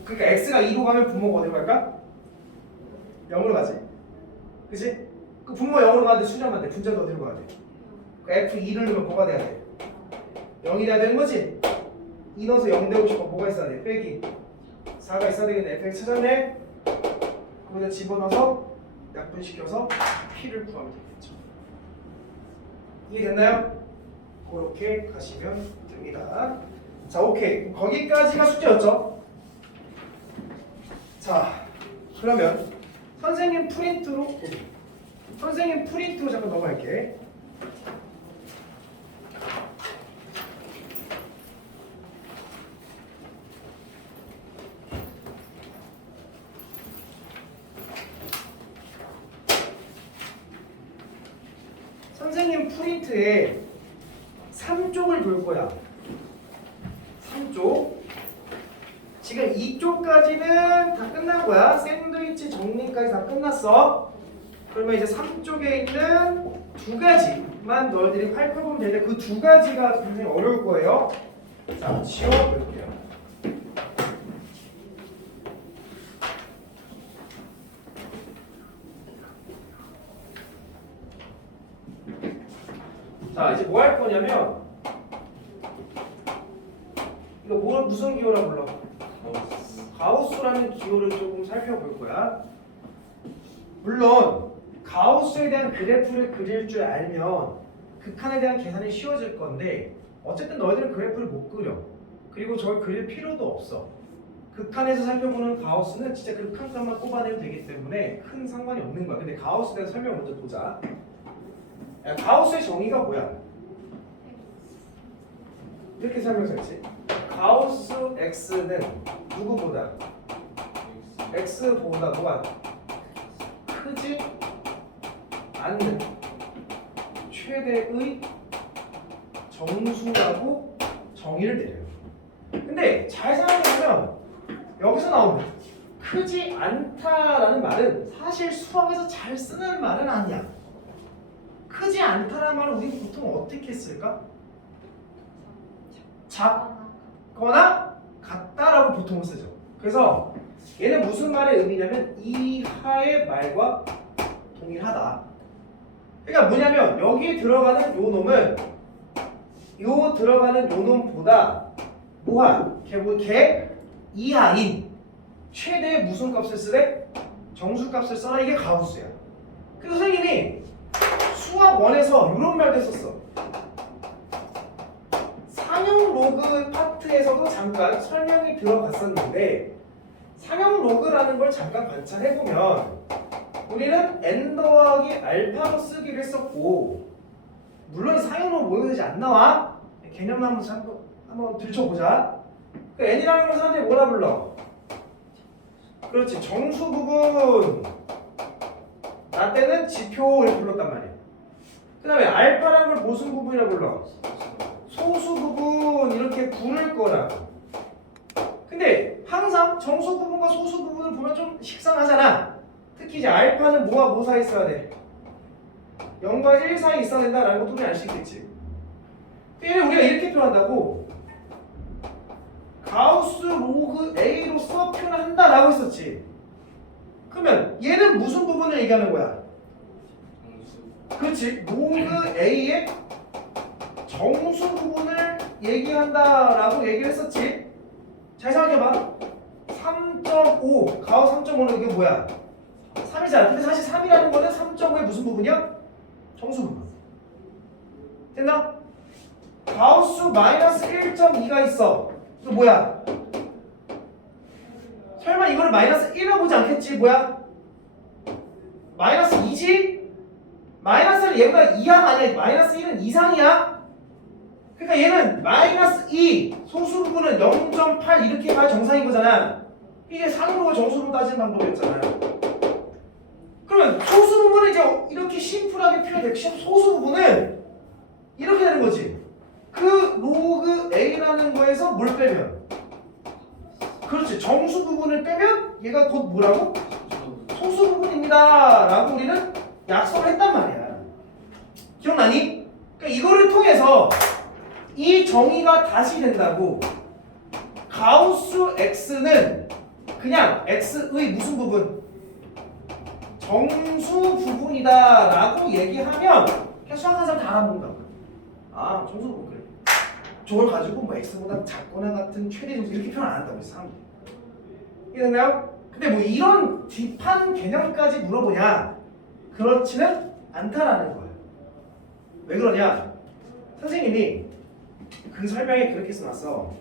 그러니까 x가 2로 가면 분모가 어디로 갈까? 0으로 가지. 그치? 그 분모 0으로 가는데 수렴하면 돼. 분자도 어디로 가야 돼? 그 f2를 넣으면 뭐가 돼야 돼? 0이 돼야 되는 거지? 2 넣어서 0 되고 싶어. 뭐가 있어야 돼? 빼기 4가 있어야 되겠네. fx 찾았네? 거기다 집어넣어서 약분시켜서 p를 구하면 되겠죠. 이해됐나요? 그렇게 가시면 됩니다. 자, 오케이. 거기까지가 숙제였죠? 자, 그러면 선생님 프린트로 잠깐 넘어갈게. 선생님 프린트에 3쪽을 볼 거야. 3쪽. 지금 2쪽까지는 다 끝난 거야. 샌드위치 정리까지 다 끝났어. 그러면 이제 3쪽에 있는 두 가지만 너희들이 살펴보면 되는데 그 두 가지가 굉장히 어려울 거예요. 자, 지워볼게요. 자, 이제 뭐 할 거냐면 이거 무슨 기호라 불러? 가우스라는 기호를 조금 살펴볼 거야. 물론 가우스에 대한 그래프를 그릴 줄 알면 극한에 대한 계산이 쉬워질 건데 어쨌든 너희들은 그래프를 못 그려. 그리고 저걸 그릴 필요도 없어. 극한에서 살펴보는 가우스는 진짜 극한값만 꼽아내면 되기 때문에 큰 상관이 없는 거야. 근데 가우스에 대한 설명 먼저 보자. 야, 가우스의 정의가 뭐야? 이렇게 설명했지. 가우스 x는 누구보다? x보다 뭐가 크지 않는 최대의 정수라고 정의를 내려요. 근데 잘 생각해보면 여기서 나오는 크지 않다라는 말은 사실 수학에서 잘 쓰는 말은 아니야. 크지 않다라는 말은 우리 보통 어떻게 쓸까? 작거나 같다라고 보통 쓰죠. 그래서 얘는 무슨 말의 의미냐면 이하의 말과 동일하다. 그러니까 뭐냐면 여기 들어가는 요 놈은 요 들어가는 요 놈보다 뭐한 걔 이하인 최대의 무슨 값을 쓰래? 정수값을 써라. 이게 가우스야. 그래서 선생님이 수학 1에서 이런 말도 했었어. 상형 로그 파트에서도 잠깐 설명이 들어갔었는데 상형 로그라는 걸 잠깐 관찰해보면 우리는 n 더하기 알파로 쓰기로 했었고 물론 상형 로그 모의고사지 안 나와. 개념만 한번 들춰보자. 그 n이라는 걸 사람들이 뭐라 불러? 그렇지, 정수 부분. 나 때는 지표를 불렀단 말이야. 그 다음에 알파라는 걸 무슨 부분이라고 불러? 소수 부분 이렇게 부를 거라고. 근데 항상 정수 부분과 소수 부분을 보면 좀 식상하잖아. 특히 이제 알파는 뭐와 뭐 사이 있어야 돼? 0과 1 사이 있어야 된다라는 것도 우리 알 수 있겠지. 얘는 우리가 이렇게 표현한다고 가우스 로그 A로서 표현한다라고 했었지. 그러면 얘는 무슨 부분을 얘기하는 거야? 그렇지. 로그 A의 정수 부분을 얘기한다라고 얘기를 했었지. 잘 생각해봐. 3.5 가우 3.5는 이게 뭐야? 3이잖아. 근데 사실 3이라는 거는 3.5의 무슨 부분이야? 정수 부분. 됐나? 가우스 마이너스 1.2가 있어. 이거 뭐야? 설마 이거를 마이너스 1이라고 보지 않겠지? 뭐야? 마이너스 2지? 마이너스는 얘보다 이하가 아니야. 마이너스 1은 이상이야. 그러니까 얘는 마이너스 2 소수 부분은 0.8 이렇게 봐야 정상인 거잖아. 이게 상으로 정수 부분 따지는 방법이었잖아. 그러면 소수 부분은 이제 이렇게 심플하게 표현되고 소수 부분은 이렇게 되는 거지. 그 로그 A라는 거에서 뭘 빼면? 그렇지. 정수 부분을 빼면 얘가 곧 뭐라고? 소수 부분입니다 라고 우리는 약속을 했단 말이야. 기억나니? 그러니까 이거를 통해서 이 정의가 다시 된다고. 가우스 X는 그냥 X의 무슨 부분? 정수 부분이다 라고 얘기하면 그냥 수학하는 사람 다 알아본다고. 아 정수 부분 그래. 저걸 가지고 뭐 X보다 작거나 같은 최대 정수 이렇게 표현 안 한다고 했어. 이해됐나요? 근데 뭐 이런 딥한 개념까지 물어보냐? 그렇지는 않다라는 거예요. 왜 그러냐? 선생님이 그 설명에 그렇게 써놨어.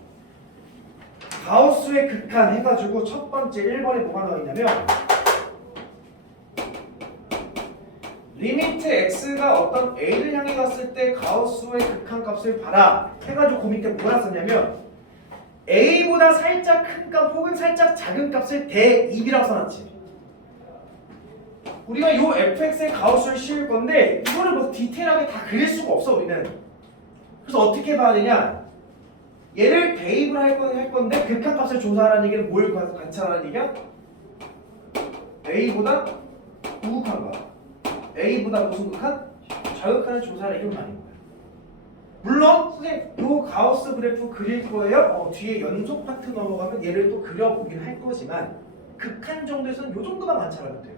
가우스의 극한 해가지고 첫 번째 1번에 뭐가 나와 있냐면 리미트 x가 어떤 a를 향해 갔을 때 가우스의 극한 값을 봐라 해가지고 그 밑에 뭐라 썼냐면 a보다 살짝 큰 값 혹은 살짝 작은 값을 대입이라고 써놨지. 우리가 이 fx의 가우스를 씌울 건데 이거를 뭐 디테일하게 다 그릴 수가 없어 우리는. 그래서 어떻게 봐야 되냐? 얘를 대입을 할 건데 극한 값을 조사하라는 얘기는 뭘 관찰하라는 얘기야? a보다 우극한 값. a보다 무슨 극한? 좌극한을 조사하는 이런 말인 거야. 물론 선생님 요 가우스 그래프 그릴 거예요. 뒤에 연속 파트 넘어가면 얘를 또 그려보긴 할 거지만 극한 정도에서는 요 정도만 관찰하면 돼요.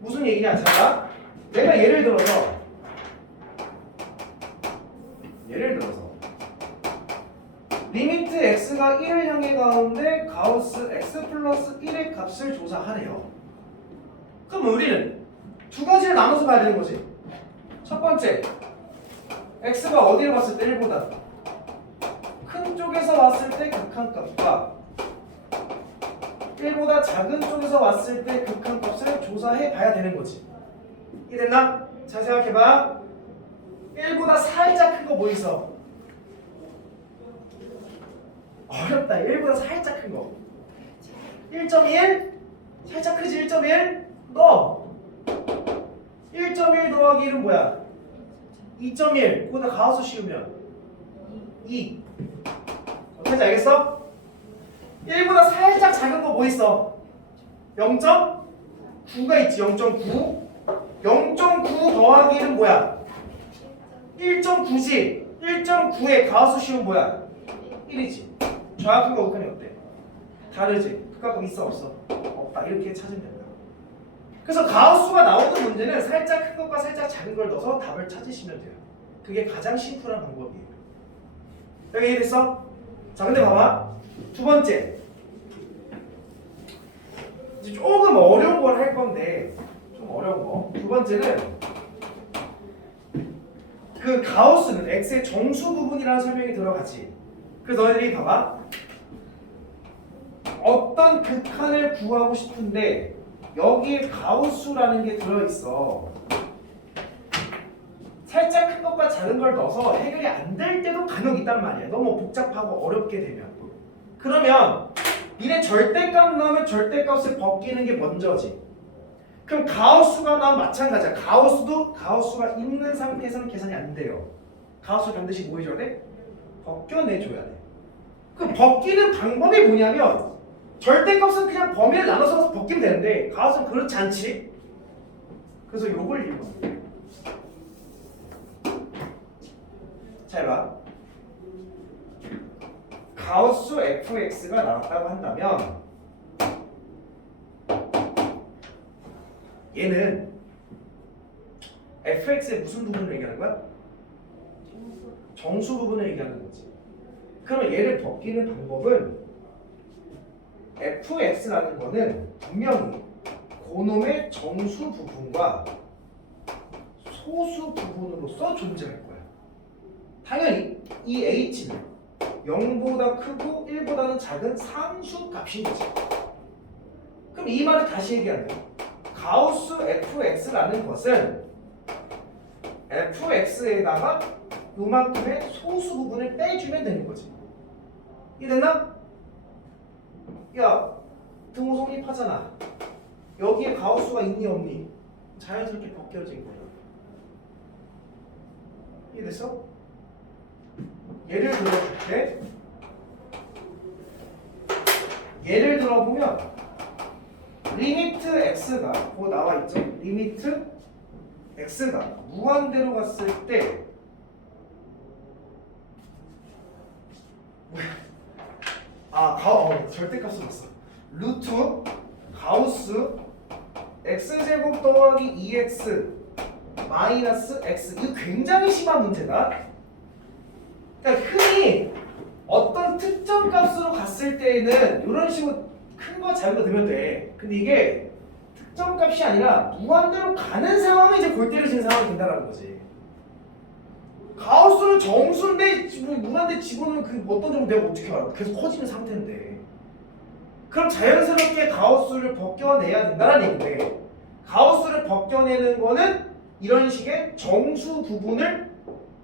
무슨 얘기냐? 자, 내가 예를 들어서 리미트 x가 1을 향해 가는데 가우스 x 플러스 1의 값을 조사하래요. 그럼 우리는 두 가지를 나눠서 봐야 되는 거지. 첫 번째, x가 어디를 봤을 때 1보다 큰 쪽에서 왔을 때 극한값과 1보다 작은 쪽에서 왔을 때 극한값을 조사해 봐야 되는 거지. 이해됐나? 잘 생각해봐. 1보다 살짝 큰 거 뭐 있어? 어렵다. 1보다 살짝 큰 거 1.1? 살짝 크지 1.1? 너 1.1 더하기 1은 뭐야? 2.1 거기다 가우스 씌우면 2 어떻게 하지 알겠어? 1보다 살짝 작은 거 뭐 있어? 0.9가 있지. 0.9 0.9 더하기 1은 뭐야? 1.9지. 1.9에 가우스 씌우면 뭐야? 1이지. 좌극과 우극한이 어때? 다르지. 극한값 있어 없어? 없다. 이렇게 찾으면 된다. 그래서 가우스가 나오는 문제는 살짝 큰 것과 살짝 작은 걸 넣어서 답을 찾으시면 돼요. 그게 가장 심플한 방법이에요. 여기 이해됐어? 자, 근데 봐봐. 두 번째. 이제 조금 어려운 걸 할 건데, 좀 어려운 거. 두 번째는 그 가우스는 x의 정수 부분이라는 설명이 들어가지. 그래서 너희들이 봐봐. 어떤 극한을 구하고 싶은데 여기에 가우스라는 게 들어있어. 살짝 큰 것과 작은 걸 넣어서 해결이 안 될 때도 간혹 있단 말이야. 너무 복잡하고 어렵게 되면. 그러면 니네 절대값 넣으면 절대값을 벗기는 게 먼저지. 그럼 가우스가 나오면 마찬가지야. 가우스가 있는 상태에서는 계산이 안 돼요. 가우스 반드시 뭐 해줘야 돼? 벗겨내줘야 돼. 그 벗기는 방법이 뭐냐면 절대값은 그냥 범위를 나눠서 벗기면 되는데 가우스는 그렇지 않지. 그래서 요걸 이용하는 거야. 잘 봐. 가우스 fx가 나왔다고 한다면 얘는 fx의 무슨 부분을 얘기하는 거야? 정수 부분을 얘기하는 거지. 그러면 얘를 벗기는 방법은 fx라는 거는 분명히 그놈의 정수 부분과 소수 부분으로서 존재할 거야. 당연히 이 h는 0보다 크고 1보다는 작은 상수 값인 거지. 그럼 이 말을 다시 얘기하면 가우스 fx라는 것은 fx에다가 요만큼의 소수 부분을 빼주면 되는 거지. 이해됐나? 야, 등호 성립하잖아. 여기에 가우스가 있니 없니? 자연스럽게 벗겨진 거야. 이해됐어? 예를 들어볼게. 예를 들어보면 리미트 x가 뭐 나와 있죠? 리미트 x가 무한대로 갔을 때 절대값을 봤어. 루트 가우스 x제곱 더하기 2x 마이너스 x. 이거 굉장히 심한 문제다. 그러니까 흔히 어떤 특정 값으로 갔을 때에는 이런 식으로 큰 거 작은 거 넣으면 돼. 근데 이게 특정 값이 아니라 무한대로 가는 상황이 이제 골 때려지는 상황이 된다는 거지. 가우스는 정수인데 무한대 집어넣으면 그 어떤 정도 내가 어떻게 알아? 계속 커지는 상태인데. 그럼 자연스럽게 가우스를 벗겨내야 된다는 얘기인데, 가우스를 벗겨내는 거는 이런 식의 정수 부분을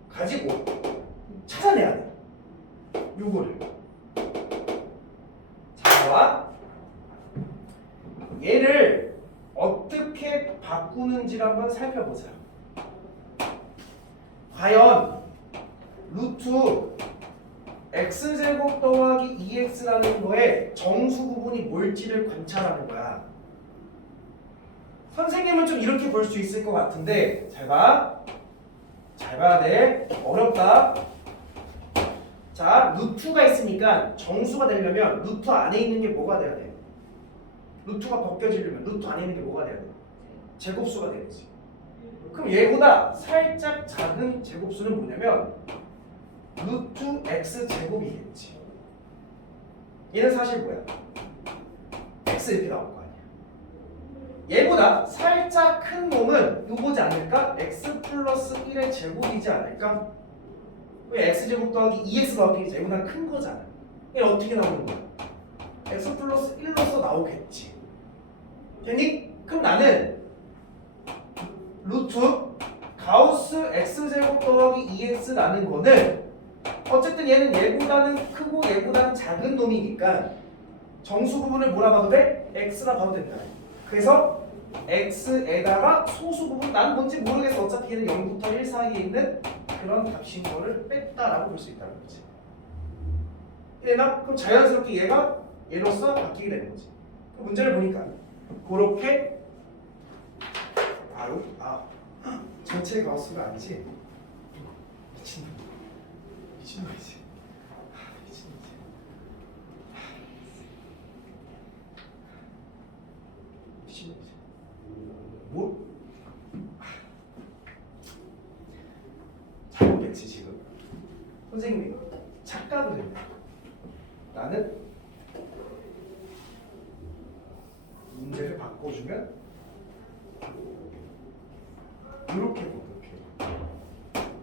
가지고 찾아내야 돼. 요거를. 자, 봐. 얘를 어떻게 바꾸는지를 한번 살펴보자. 과연 루트 x제곱 더하기 2x라는 거에 정수 부분이 뭘지를 관찰하는 거야. 선생님은 좀 이렇게 볼 수 있을 것 같은데 잘 봐. 잘 봐야 돼. 어렵다. 자, 루트가 있으니까 정수가 되려면 루트 안에 있는 게 뭐가 돼야 돼? 루트가 벗겨지려면 루트 안에 있는 게 뭐가 돼야 돼? 제곱수가 돼야지. 그럼 얘보다 살짝 작은 제곱수는 뭐냐면 루트 x 제곱이겠지. 얘는 사실 뭐야? x 이렇게 나올 거 아니야. 얘보다 살짝 큰 놈은 요거지 않을까? x 플러스 1의 제곱이지 않을까? 왜 x 제곱 더하기 2x 더하기 얘보다 큰 거잖아. 얘 어떻게 나오는 거야? x 플러스 1로서 나오겠지. 됐니? 그럼 나는 루트 가우스 x제곱 더하기 2x라는 거는 어쨌든 얘는 얘보다는 크고 얘보다는 작은 놈이니까 정수 부분을 뭐라 봐도 돼? x라 봐도 된다. 그래서 x에다가 소수 부분, 난 뭔지 모르겠어. 어차피 얘는 0부터 1 사이에 있는 그런 값인 거를 뺐다라고 볼 수 있다는 거지. 얘나 그럼 자연스럽게 얘가 얘로서 바뀌게 되는 거지. 문제를 보니까 그렇게 바로 전체 가우스가 아니지. 미친놈이지. 미친놈이지. 미친놈이지. 뭘? 잘못했지 지금. 선생님이 착각을 했네. 나는 문제를 바꿔주면 이렇게 보도록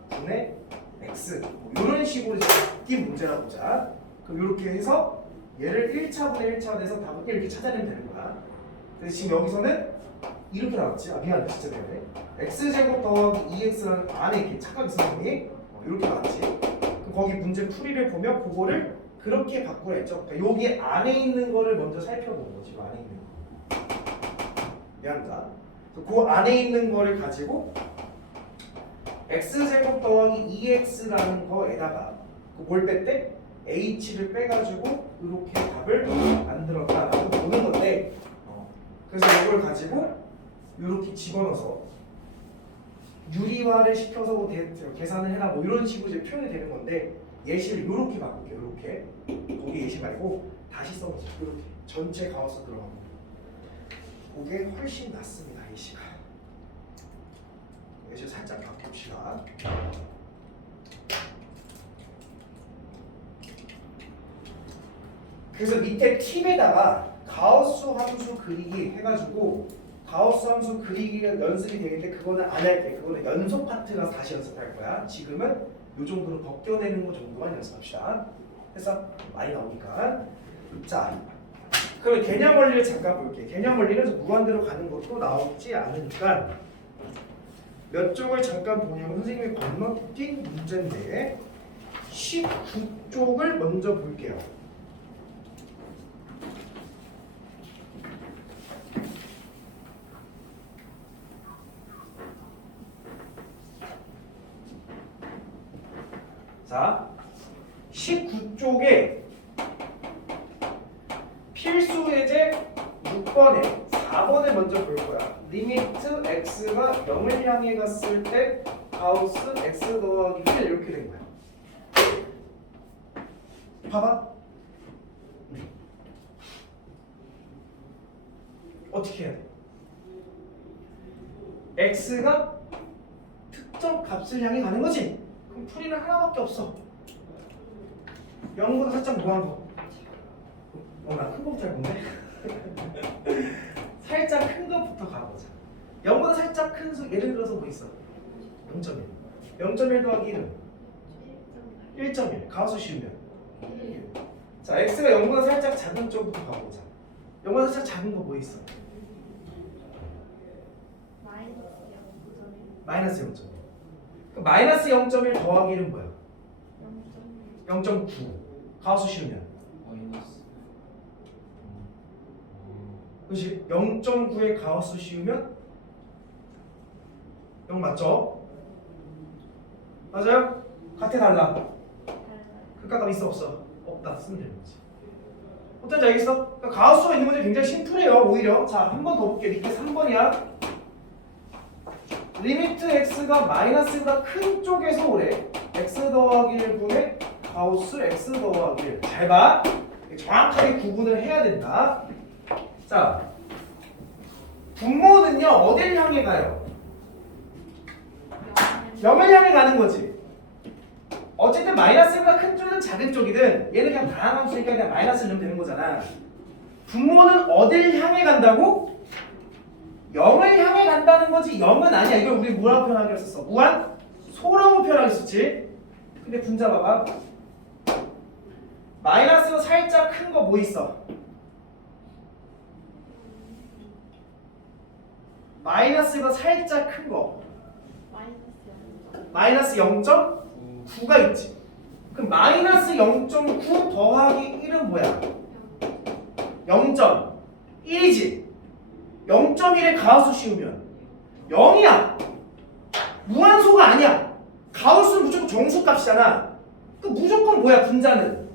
분의 x 뭐 이런 식으로 바뀐 문제라 보자. 그럼 이렇게 해서 얘를 1차분의 1차원에서 답을 이렇게 찾아내면 되는 거야. 그래서 지금 여기서는 이렇게 나왔지. 미안해, 진짜 미안해. x제곱 더하기 2x라는 안에 이렇게 착각이 있었니? 이렇게 나왔지. 그럼 거기 문제 풀이를 보면 그거를 그렇게 바꾸라 했죠. 그러니까 여기 안에 있는 거를 먼저 살펴보는 거지. 안에 있는 거. 미안하다. 그 안에 있는 거를 가지고 x제곱 더하기 2x라는 거에다가 뭘 뺐대? h를 빼가지고 이렇게 답을 만들었다라고 보는 건데 그래서 이걸 가지고 이렇게 집어넣어서 유리화를 시켜서 뭐 계산을 해라 뭐 이런 식으로 이제 표현이 되는 건데 예시를 이렇게 바꿀게요. 이렇게 거기 예시 말고 다시 써보세요. 이렇게 전체 가우스 들어가고 그게 훨씬 낫습니다. 예시가 예시 살짝 바꿉시다. 그래서 밑에 팁에다가 가우스 함수 그리기 해가지고 가우스 함수 그리기가 연습이 되는데 그거는 안 할 때 그거는 연속 파트가 다시 연습할 거야. 지금은 이 정도로 벗겨내는 거 정도만 연습합시다. 그래서 많이 나오니까. 자, 그럼 개념 원리를 잠깐 볼게. 개념 원리는 무한대로 가는 것도 나오지 않으니까 몇 쪽을 잠깐 보냐면 선생님이 건너뛴 문제인데 19쪽을 먼저 볼게요. 자, 19쪽에 필수 예제 6번에 4번을 먼저 볼 거야. 리미트 x가 0을 향해 갔을 때 가우스 x 더하기 1 이렇게 된 거야. 봐봐. 어떻게 해야 돼? x가 특정 값을 향해 가는 거지. 그럼 풀이는 하나밖에 없어. 0보다 살짝 무한 거. 나 큰 거부터 할 건데. 살짝 큰 것부터 가보자. 0보다 살짝 큰 수, 예를 들어서 뭐 있어? 0.1. 0.1 더하기 1은 1.1. 가우스 씌우면 1. 자, x가 0보다 살짝 작은 쪽부터 가보자. 0보다 살짝 작은 거 뭐 있어? 마이너스 0.1. 그 마이너스 0.1 더하기 1은 뭐야? 0.9. 가우스 씌우면 마이너스. 그렇지? 0.9에 가우스 씌우면 0 맞죠? 맞아요? 같아 달라? 극값 있어 없어? 없다 쓰면 되는 거지. 어떤지 알겠어? 그러니까 가우스가 있는 문제 굉장히 심플해요. 오히려 자, 한 번 더 볼게. 밑에 3번이야. 리미트 x가 마이너스보다 큰 쪽에서 오래 x 더하기 1분의 가우스 x 더하기 1. 잘 봐. 정확하게 구분을 해야 된다. 자, 분모는요 어딜 향해 가요? 0을 향해 가는 거지. 어쨌든 마이너스보다 큰 쪽이든 작은 쪽이든 얘는 그냥 다양한 수니까 그냥 마이너스를 넣으면 되는 거잖아. 분모는 어딜 향해 간다고? 0을 향해 간다는 거지 0은 아니야. 이걸 우리 뭐라고 표현하기로 했었어? 무한 소라고 표현하겠었지. 근데 분자 봐봐. 마이너스가 살짝 큰 거 뭐 있어? 마이너스가 살짝 큰 거 마이너스 0.9가 있지. 그럼 마이너스 0.9 더하기 1은 뭐야? 0.1이지. 0.1에 가우스 씌우면 0이야. 무한소가 아니야. 가우스는 무조건 정수값이잖아. 그 무조건 뭐야? 분자는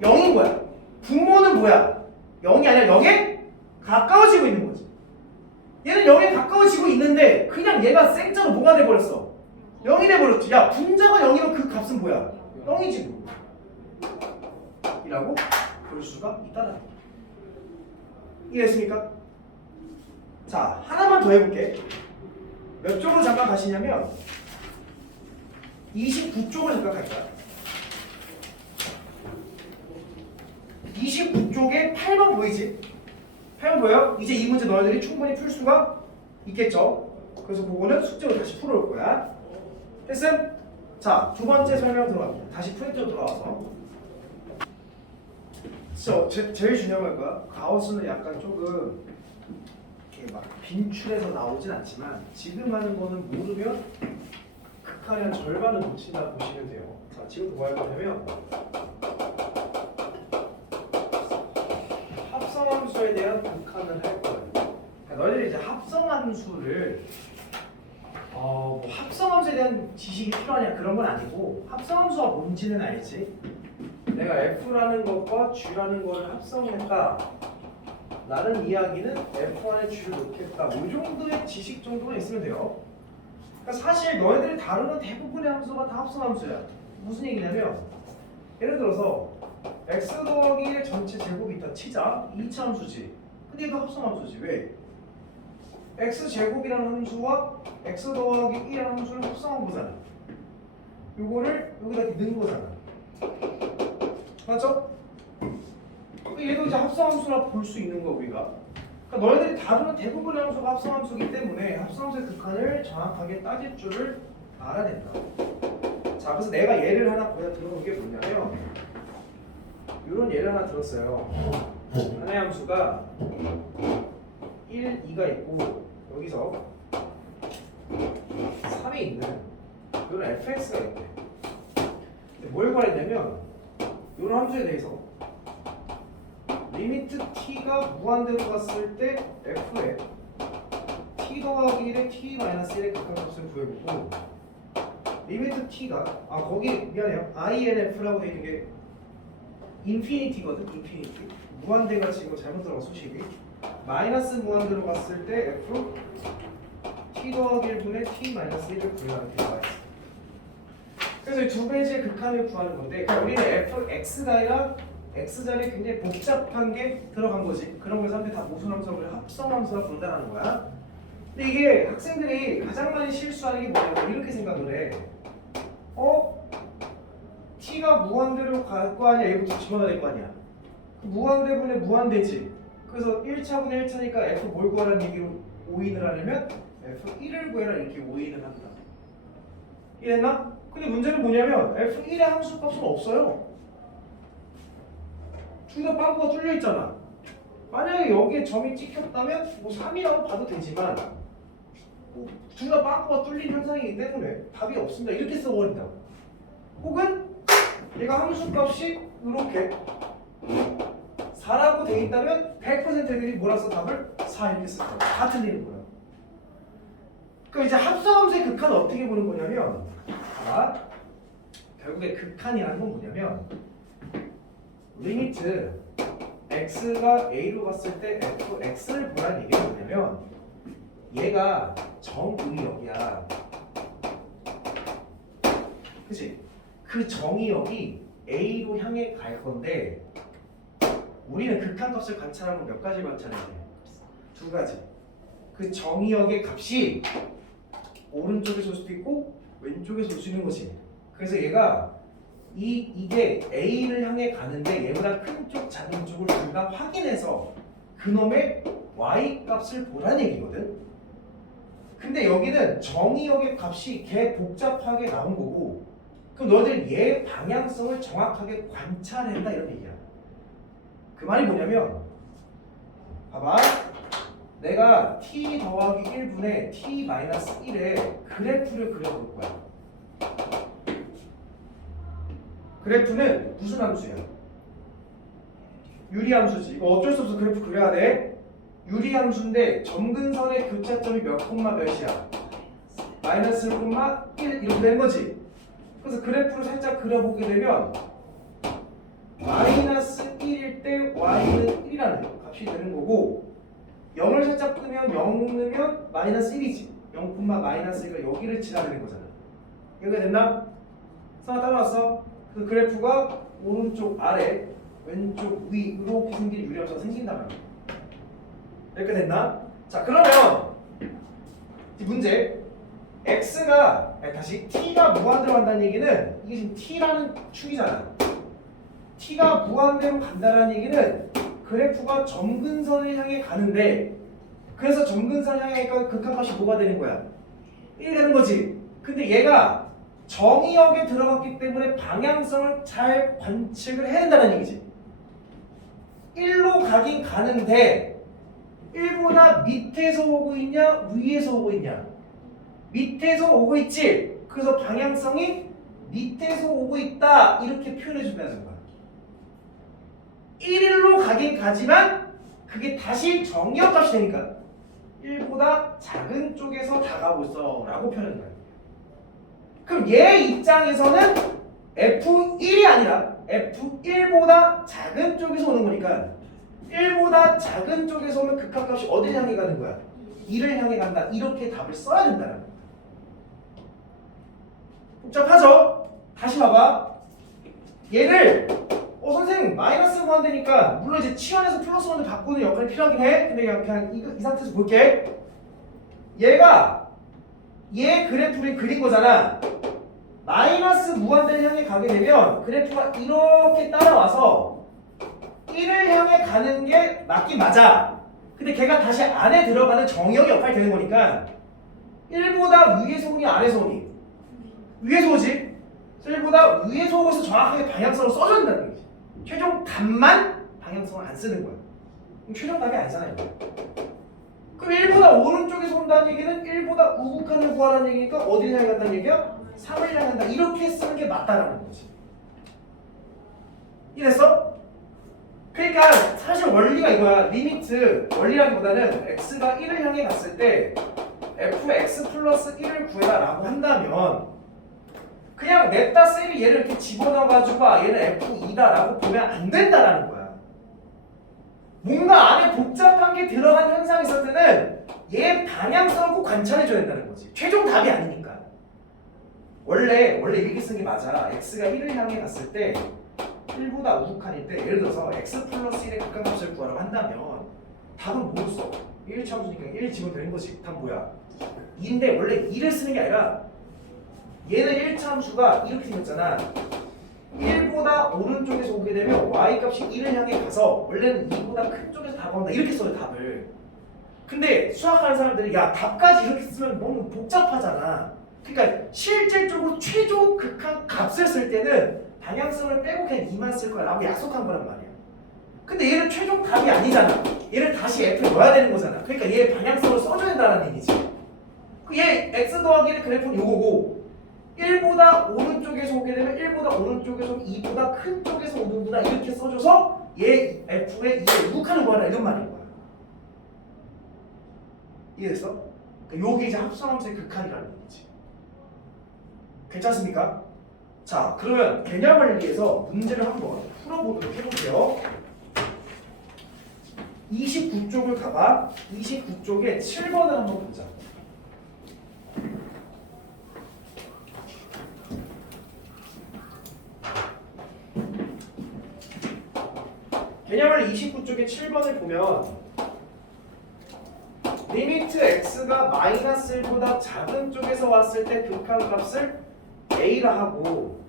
0인 거야. 분모는 뭐야? 0이 아니라 0에 가까워지고 있는 거지. 얘는 0에 가까워지고 있는데 그냥 얘가 생짜로 뭐가 돼버렸어? 0이 돼버렸지. 야, 분자가 0이면 그 값은 뭐야? 0이지 뭐. 이라고 볼 수가 있다는 거야. 이해했습니까? 자, 하나만 더 해볼게. 몇 쪽으로 잠깐 가시냐면 29쪽을 잠깐 갈 거야. 29쪽에 8번 보이지? 8번 보여요? 이제 이 문제 너희들이 충분히 풀 수가 있겠죠? 그래서 그거는 숙제로 다시 풀어올 거야. 됐음? 자, 두 번째 설명 들어갑니다. 다시 프린트로 들어와서. 제일 중요한 거야. 가우스는 약간 조금 이렇게 막 빈출해서 나오진 않지만 지금 하는 거는 모르면 극한의 한 절반을 놓친다 보시면 돼요. 자, 지금 뭐 할 거냐면 합성함수에 대한 극한을 할 거예요. 그러니까 너희들이 이제 합성함수를 뭐 합성함수에 대한 지식이 필요하냐 그런 건 아니고 합성함수가 뭔지는 알지. 내가 F라는 것과 G라는 거를 합성했다. 라는 이야기는 F 안에 G를 넣겠다. 뭐 이 정도의 지식 정도는 있으면 돼요. 그러니까 사실 너희들이 다루는 대부분의 함수가 다 합성함수야. 무슨 얘기냐면 예를 들어서 x 더하기 1의 전체 제곱이 있다 치자. 2차 함수지. 근데 얘도 합성함수지. 왜? x 제곱이라는 함수와 x 더하기 1이라는 함수를 합성한 거잖아. 요거를 여기다 넣은 거잖아. 맞죠? 얘도 이제 합성함수라 볼 수 있는 거 우리가. 그러니까 너희들이 다루는 대부분의 함수가 합성함수이기 때문에 합성함수의 극한을 정확하게 따질 줄을 알아야 된다. 자, 그래서 내가 예를 하나 거기다 들어놓은 게 뭐냐면 이런 예를 하나 들었어요. 하나의 함수가 1, 2가 있고 여기서 3이 있는 이런 fx가 있대. 근데 뭘 구하랬냐면 이런 함수에 대해서 리미트 t가 무한대로 갔을 때 f에 t 더하기 1에 t 마이너스 1의 극한값을 구해보고 리미트 t가 거기 미안해요 INF라고 돼 있는 게 인피니티거든. 인피니티 무한대가 지금 잘못 들어가 수식이 마이너스 무한대로 갔을 때 f t 더하기 1분의 t 마이너스 1을 구해라는 게 나와있어. 그래서 이 두 배지의 극한을 구하는 건데 우리는 fx가 아니라 x자리에 굉장히 복잡한 게 들어간 거지. 그런 걸 사람들이 다 모순함수를 합성함수라 본다는 거야. 근데 이게 학생들이 가장 많이 실수하는 게 뭐냐면 이렇게 생각을 해. t가 무한대로 갈 거 아니야. 얘부터 집어넣어야 될 거 아니야. 무한대분의 무한대지. 그래서 1차분의 1차니까 f 뭘 구하라는 얘기로 오인을 하려면 f1을 구해라 이렇게 오인을 한다. 이해했나? 근데 문제는 뭐냐면 f1의 함수값은 없어요. 둘 다 빵꾸가 뚫려 있잖아. 만약에 여기에 점이 찍혔다면 뭐 3이라고 봐도 되지만 둘 다 빵꾸가 뚫린 현상이기 때문에 답이 없습니다. 이렇게 써버린다. 혹은 얘가 함수값이 이렇게 4라고 돼 있다면 100% 애들이 뭐라 써 답을 4 이렇게 쓸 거야. 다 틀리는 거야. 그럼 이제 합성함수의 극한은 어떻게 보는 거냐면 결국에 극한이라는 건 뭐냐면 리미트 x가 a로 갔을 때 fx를 보라는 얘기가 뭐냐면 얘가 정의역이야. 그치? 그 정의역이 a로 향해 갈 건데 우리는 극한값을 관찰하면 몇 가지 관찰해야 돼? 두 가지. 그 정의역의 값이 오른쪽에서 올 수도 있고 왼쪽에서 올 수 있는 거지. 그래서 얘가 이게 A를 향해 가는데 얘보다 큰 쪽, 작은 쪽을 둘 다 확인해서 그놈의 Y 값을 보라는 얘기거든. 근데 여기는 정의역의 값이 개 복잡하게 나온 거고 그럼 너희들 얘 방향성을 정확하게 관찰한다 이런 얘기야. 그 말이 뭐냐면 봐봐. 내가 t 더하기 1분의 t 마이너스 1의 그래프를 그려볼 거야. 그래프는 무슨 함수야? 유리함수지. 이거 어쩔 수 없어 그래프 그려야 돼. 유리함수인데 점근선의 교차점이 몇 콤마 몇이야? 마이너스 1,1 이렇게 된 거지. 그래서 그래프를 살짝 그려보게 되면 마이너스 1일 때 y는 1이라는 값이 되는 거고 0을 살짝 끄면 0 넣으면 마이너스 1이지. 0, 마이너스 1가 여기를 지나가는 거잖아. 이해가 됐나? 성아 따라왔어? 그 그래프가 오른쪽 아래 왼쪽 위 이렇게 생긴 유리함수가 생긴단 말이야. 이렇게 됐나? 자 그러면 이 문제 x가 다시 t가 무한대로 간다는 얘기는 이게 지금 t라는 축이잖아. t가 무한대로 간다는 얘기는 그래프가 점근선을 향해 가는데 그래서 점근선을 향해 가니까 극한값이 뭐가 되는 거야? 1이 되는 거지. 근데 얘가 정의역에 들어갔기 때문에 방향성을 잘 관측을 해야 된다는 얘기지. 1로 가긴 가는데 1보다 밑에서 오고 있냐 위에서 오고 있냐? 밑에서 오고 있지. 그래서 방향성이 밑에서 오고 있다 이렇게 표현해 준다는 거야. 1일로 가긴 가지만 그게 다시 정의역 값이 되니까 1보다 작은 쪽에서 다가오고 있어 라고 표현한다. 그럼 얘 입장에서는 F1이 아니라 F1보다 작은 쪽에서 오는 거니까 1보다 작은 쪽에서 오면 극한값이 어디를 향해 가는 거야? 2를 향해 간다. 이렇게 답을 써야 된다는 거야. 복잡하죠? 다시 봐봐. 얘를 선생님 마이너스 구한다니까 물론 이제 치환해서 플러스 원을 바꾸는 역할이 필요하긴 해. 근데 그냥 이 상태에서 볼게. 얘가 얘 그래프를 그린 거잖아. 마이너스 무한대를 향해 가게 되면 그래프가 이렇게 따라와서 1을 향해 가는 게 맞긴 맞아. 근데 걔가 다시 안에 들어가는 정역의 역할이 되는 거니까 1보다 위에서 오니 아래서 오니? 위에서 오지? 1보다 위에서 오고서 정확하게 방향성을 써줘야 된다는 얘기지. 최종 답만 방향성을 안 쓰는 거야. 그럼 최종 답이 아니잖아요. 그럼 1보다 오른쪽에서 온다는 얘기는 1보다 우극한을 구하라는 얘기니까 어디를 향해 간다는 얘기야? 3을 향해 간다. 이렇게 쓰는 게 맞다라는 거지. 이해됐어? 그러니까 사실 원리가 이거야. 리미트 원리라기보다는 x가 1을 향해 갔을 때 fx 플러스 1을 구해라 라고 한다면 그냥 냅다 쌤이 얘를 이렇게 집어넣어가지고 얘는 f2다 라고 보면 안 된다라는 거야. 뭔가 안에 복잡한 게 들어간 현상이 있을 때는 얘 방향성을 꼭 관찰해줘야 된다는 거지. 최종 답이 아니니까. 원래 이렇게 쓰는 게 맞아. x가 1을 향해 갔을 때 1보다 우극한일 때 예를 들어서 x 플러스 1의 극한값을 구하라고 한다면 답은 뭐로 써? 1 참수니까 1 집어넣으면 되는 거지. 답 뭐야? 2인데 원래 2를 쓰는 게 아니라 얘는 1참수가 이렇게 생겼잖아. 1보다 오른쪽에서 오게 되면 y값이 1을 향해 가서 원래는 2보다 큰 쪽에서 다가온다 이렇게 써요 답을. 근데 수학하는 사람들이 야 답까지 이렇게 쓰면 너무 복잡하잖아. 그러니까 실질적으로 최종 극한 값을 쓸 때는 방향성을 빼고 그냥 2만 쓸 거야 라고 약속한 거란 말이야. 근데 얘는 최종 답이 아니잖아. 얘를 다시 F에 넣어야 되는 거잖아. 그러니까 얘 방향성을 써줘야 된다는 얘기지. 얘 x 더하기 1의 그래프는 요거고 1보다 오른쪽에서 오게 되면 1보다 오른쪽에서 2보다 큰 쪽에서 오는구나 이렇게 써줘서 얘 F에 2에 우극하는 거라 이런 말인 거야. 이해됐어? 그러니까 요게 이제 합성함수의 극한이라는 얘기지. 괜찮습니까? 자, 그러면 개념을 위해서 문제를 한번 풀어보도록 해볼게요. 29쪽을 가봐. 29쪽에 7번을 한번 보자. 개념을 29쪽에 7번을 보면 리미트 x가 마이너스 1보다 작은 쪽에서 왔을 때 극한값을 a라 하고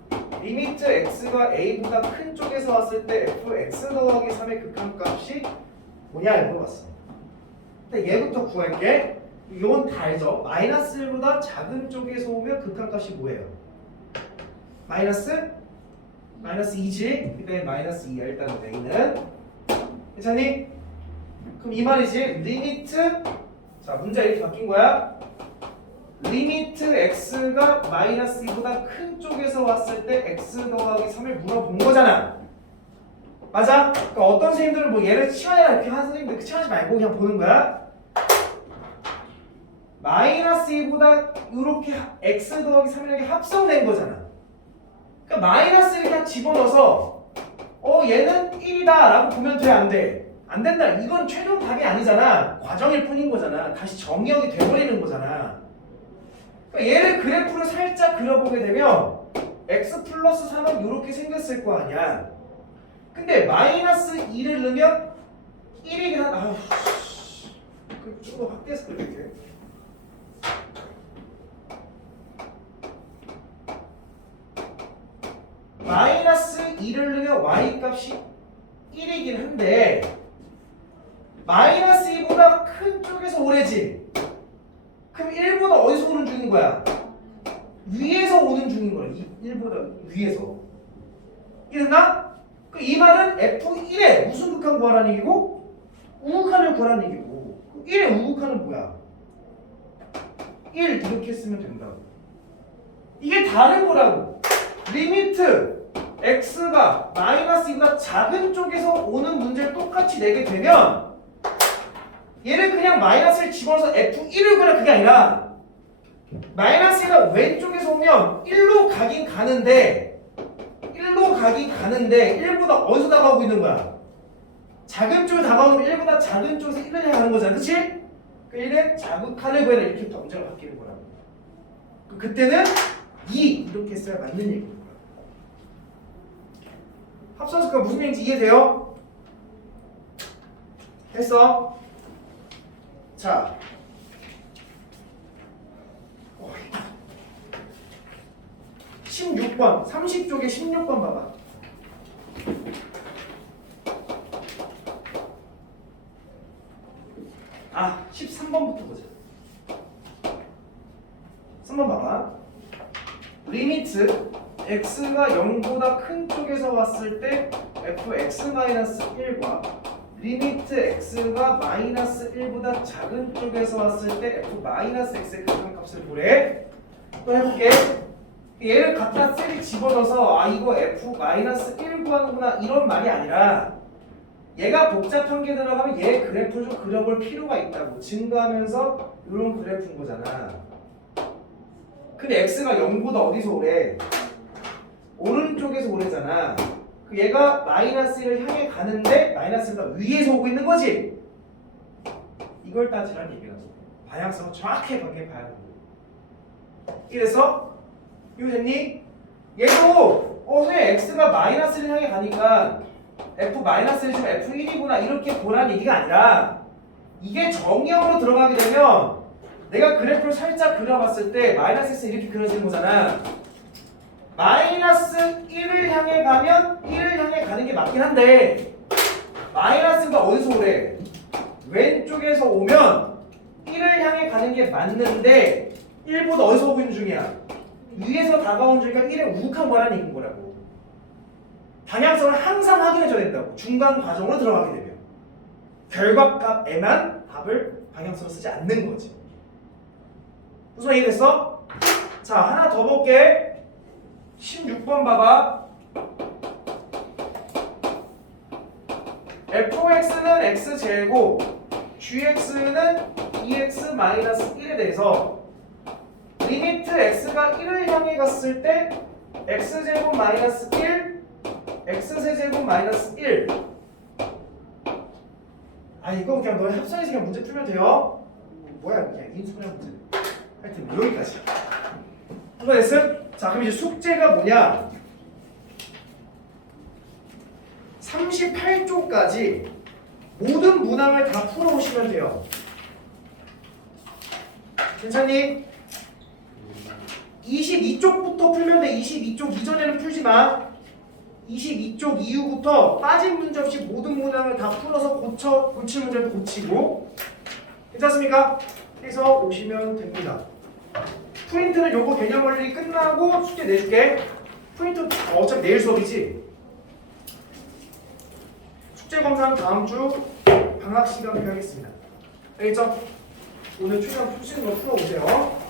리미트 x가 a보다 큰 쪽에서 왔을 때 fx 더하기 3의 극한값이 뭐냐 물어봤어. 근데 얘부터 구할게. 이건 다 알죠? 마이너스 1보다 작은 쪽에서 오면 극한값이 뭐예요? 마이너스 2지? 그때 마이너스 2야 일단 a는. 괜찮니? 그럼 이 말이지 리미트 자 문제 이렇게 바뀐 거야. 리미트 x가 마이너스 2보다 큰 쪽에서 왔을 때 x 더하기 3을 물어본 거잖아. 맞아? 그러니까 어떤 선생님들은 뭐 얘를 치환해라 이렇게 하는 선생님들 치환하지 말고 그냥 보는 거야. 마이너스 2보다 이렇게 x 더하기 3이라는 게 합성된 거잖아. 그러니까 마이너스를 그냥 집어넣어서 얘는 1이다 라고 보면 돼 안 돼? 안 된다. 이건 최종 답이 아니잖아. 과정일 뿐인 거잖아. 다시 정의역이 돼버리는 거잖아. 그러니까 얘를 그래프를 살짝 그려보게 되면 x 플러스 3은 이렇게 생겼을 거 아니야. 근데 마이너스 2를 넣으면 1이긴 한 아우 좀 더 확대해서 그려볼게. 마이너스 2를 넣으면 y값이 1이긴 한데 마이너스 2보다 큰 쪽에서 오래지. 그럼 1보다 어디서 오는 중인 거야? 위에서 오는 중인 거야. 1보다 위에서. 이해됐나? 이 말은 F1에 무슨 극한 구하라는 얘기고 우극한을 구하라는 얘기고 1의 우극한은 뭐야? 1 이렇게 쓰면 된다고. 이게 다른 거라고. 리미트 x가 마이너스 2보다 작은 쪽에서 오는 문제를 똑같이 내게 되면 얘를 그냥 마이너스를 집어넣어서 F1을 그려 그게 아니라 마이너스가 왼쪽에서 오면 1로 가긴 가는데 1보다 어디서 다가오고 있는 거야? 작은 쪽으로 다가오면 1보다 작은 쪽에서 1을 향해 가는 거잖아. 그치? 그 1은 자극하는 거에다 이렇게 문제가 바뀌는 거라고. 그때는 2 이렇게 써야 맞는 얘기인 거야. 합성수가 무슨 얘기인지 이해돼요? 했어? 자 16번 30쪽에 16번 봐봐. 아 13번부터 보자. 3번 봐봐. 리미트 x가 0보다 큰 쪽에서 왔을 때 fx-1과 리미트 x가 마이너스 1보다 작은 쪽에서 왔을 때 f-x의 극한값을 보래. 또 해볼게. 얘를 갖다 셀이 집어넣어서 아 이거 f-1 구하는구나 이런 말이 아니라 얘가 복잡한 게 들어가면 얘 그래프를 좀 그려볼 필요가 있다고. 증가하면서 이런 그래프인 거잖아. 근데 x가 0보다 어디서 오래? 오른쪽에서 오래잖아. 그 얘가 마이너스 1을 향해 가는데 마이너스가 위에서 오고 있는 거지. 이걸 따지라는 얘기라고. 방향성을 정확하게 봐야 돼. 이래서 이거 됐니? 얘도 선생님 x가 마이너스 1을 향해 가니까 f-1을 지금 f1이구나 이렇게 보라는 얘기가 아니라 이게 정의형으로 들어가게 되면 내가 그래프를 살짝 그려봤을 때 마이너스 x 이렇게 그려지는 거잖아. 마이너스 1을 향해 가면 1을 향해 가는 게 맞긴 한데 마이너스가 어디서 오래? 왼쪽에서 오면 1을 향해 가는 게 맞는데 1보다 어디서 오고 있는 중이야? 위에서 다가온 중이니까 1에 우극한 거라는 얘기인 거라고. 방향성을 항상 확인해줘야 된다고. 중간 과정으로 들어가게 되면 결과값에만 답을 방향성을 쓰지 않는 거지. 무슨 이해됐어? 자 하나 더 볼게. 16번 봐봐. fx는 x제곱 gx는 2x-1에 대해서 리미트 x가 1을 향해 갔을 때 x제곱 마이너스 1 x세제곱 마이너스 1. 아 이거 그냥 너네 합성해서 그냥 문제 풀면 돼요. 뭐야 그냥 인수분해 문제. 하여튼 여기까지. 한번 됐음? 자 그럼 이제 숙제가 뭐냐? 38쪽까지 모든 문항을 다 풀어오시면 돼요. 괜찮니? 22쪽부터 풀면 돼. 22쪽 이전에는 풀지 마. 22쪽 이후부터 빠진 문제 없이 모든 문항을 다 풀어서 고칠 문제도 고치고. 괜찮습니까? 해서 오시면 됩니다. 프린트는 요거 개념 원리 끝나고 숙제 내줄게. 프린트 어차피 내일 수업이지. 숙제 검사는 다음 주 방학 시간에 하겠습니다. 알겠죠? 오늘 최대한 풀 수 있는 거 풀어오세요.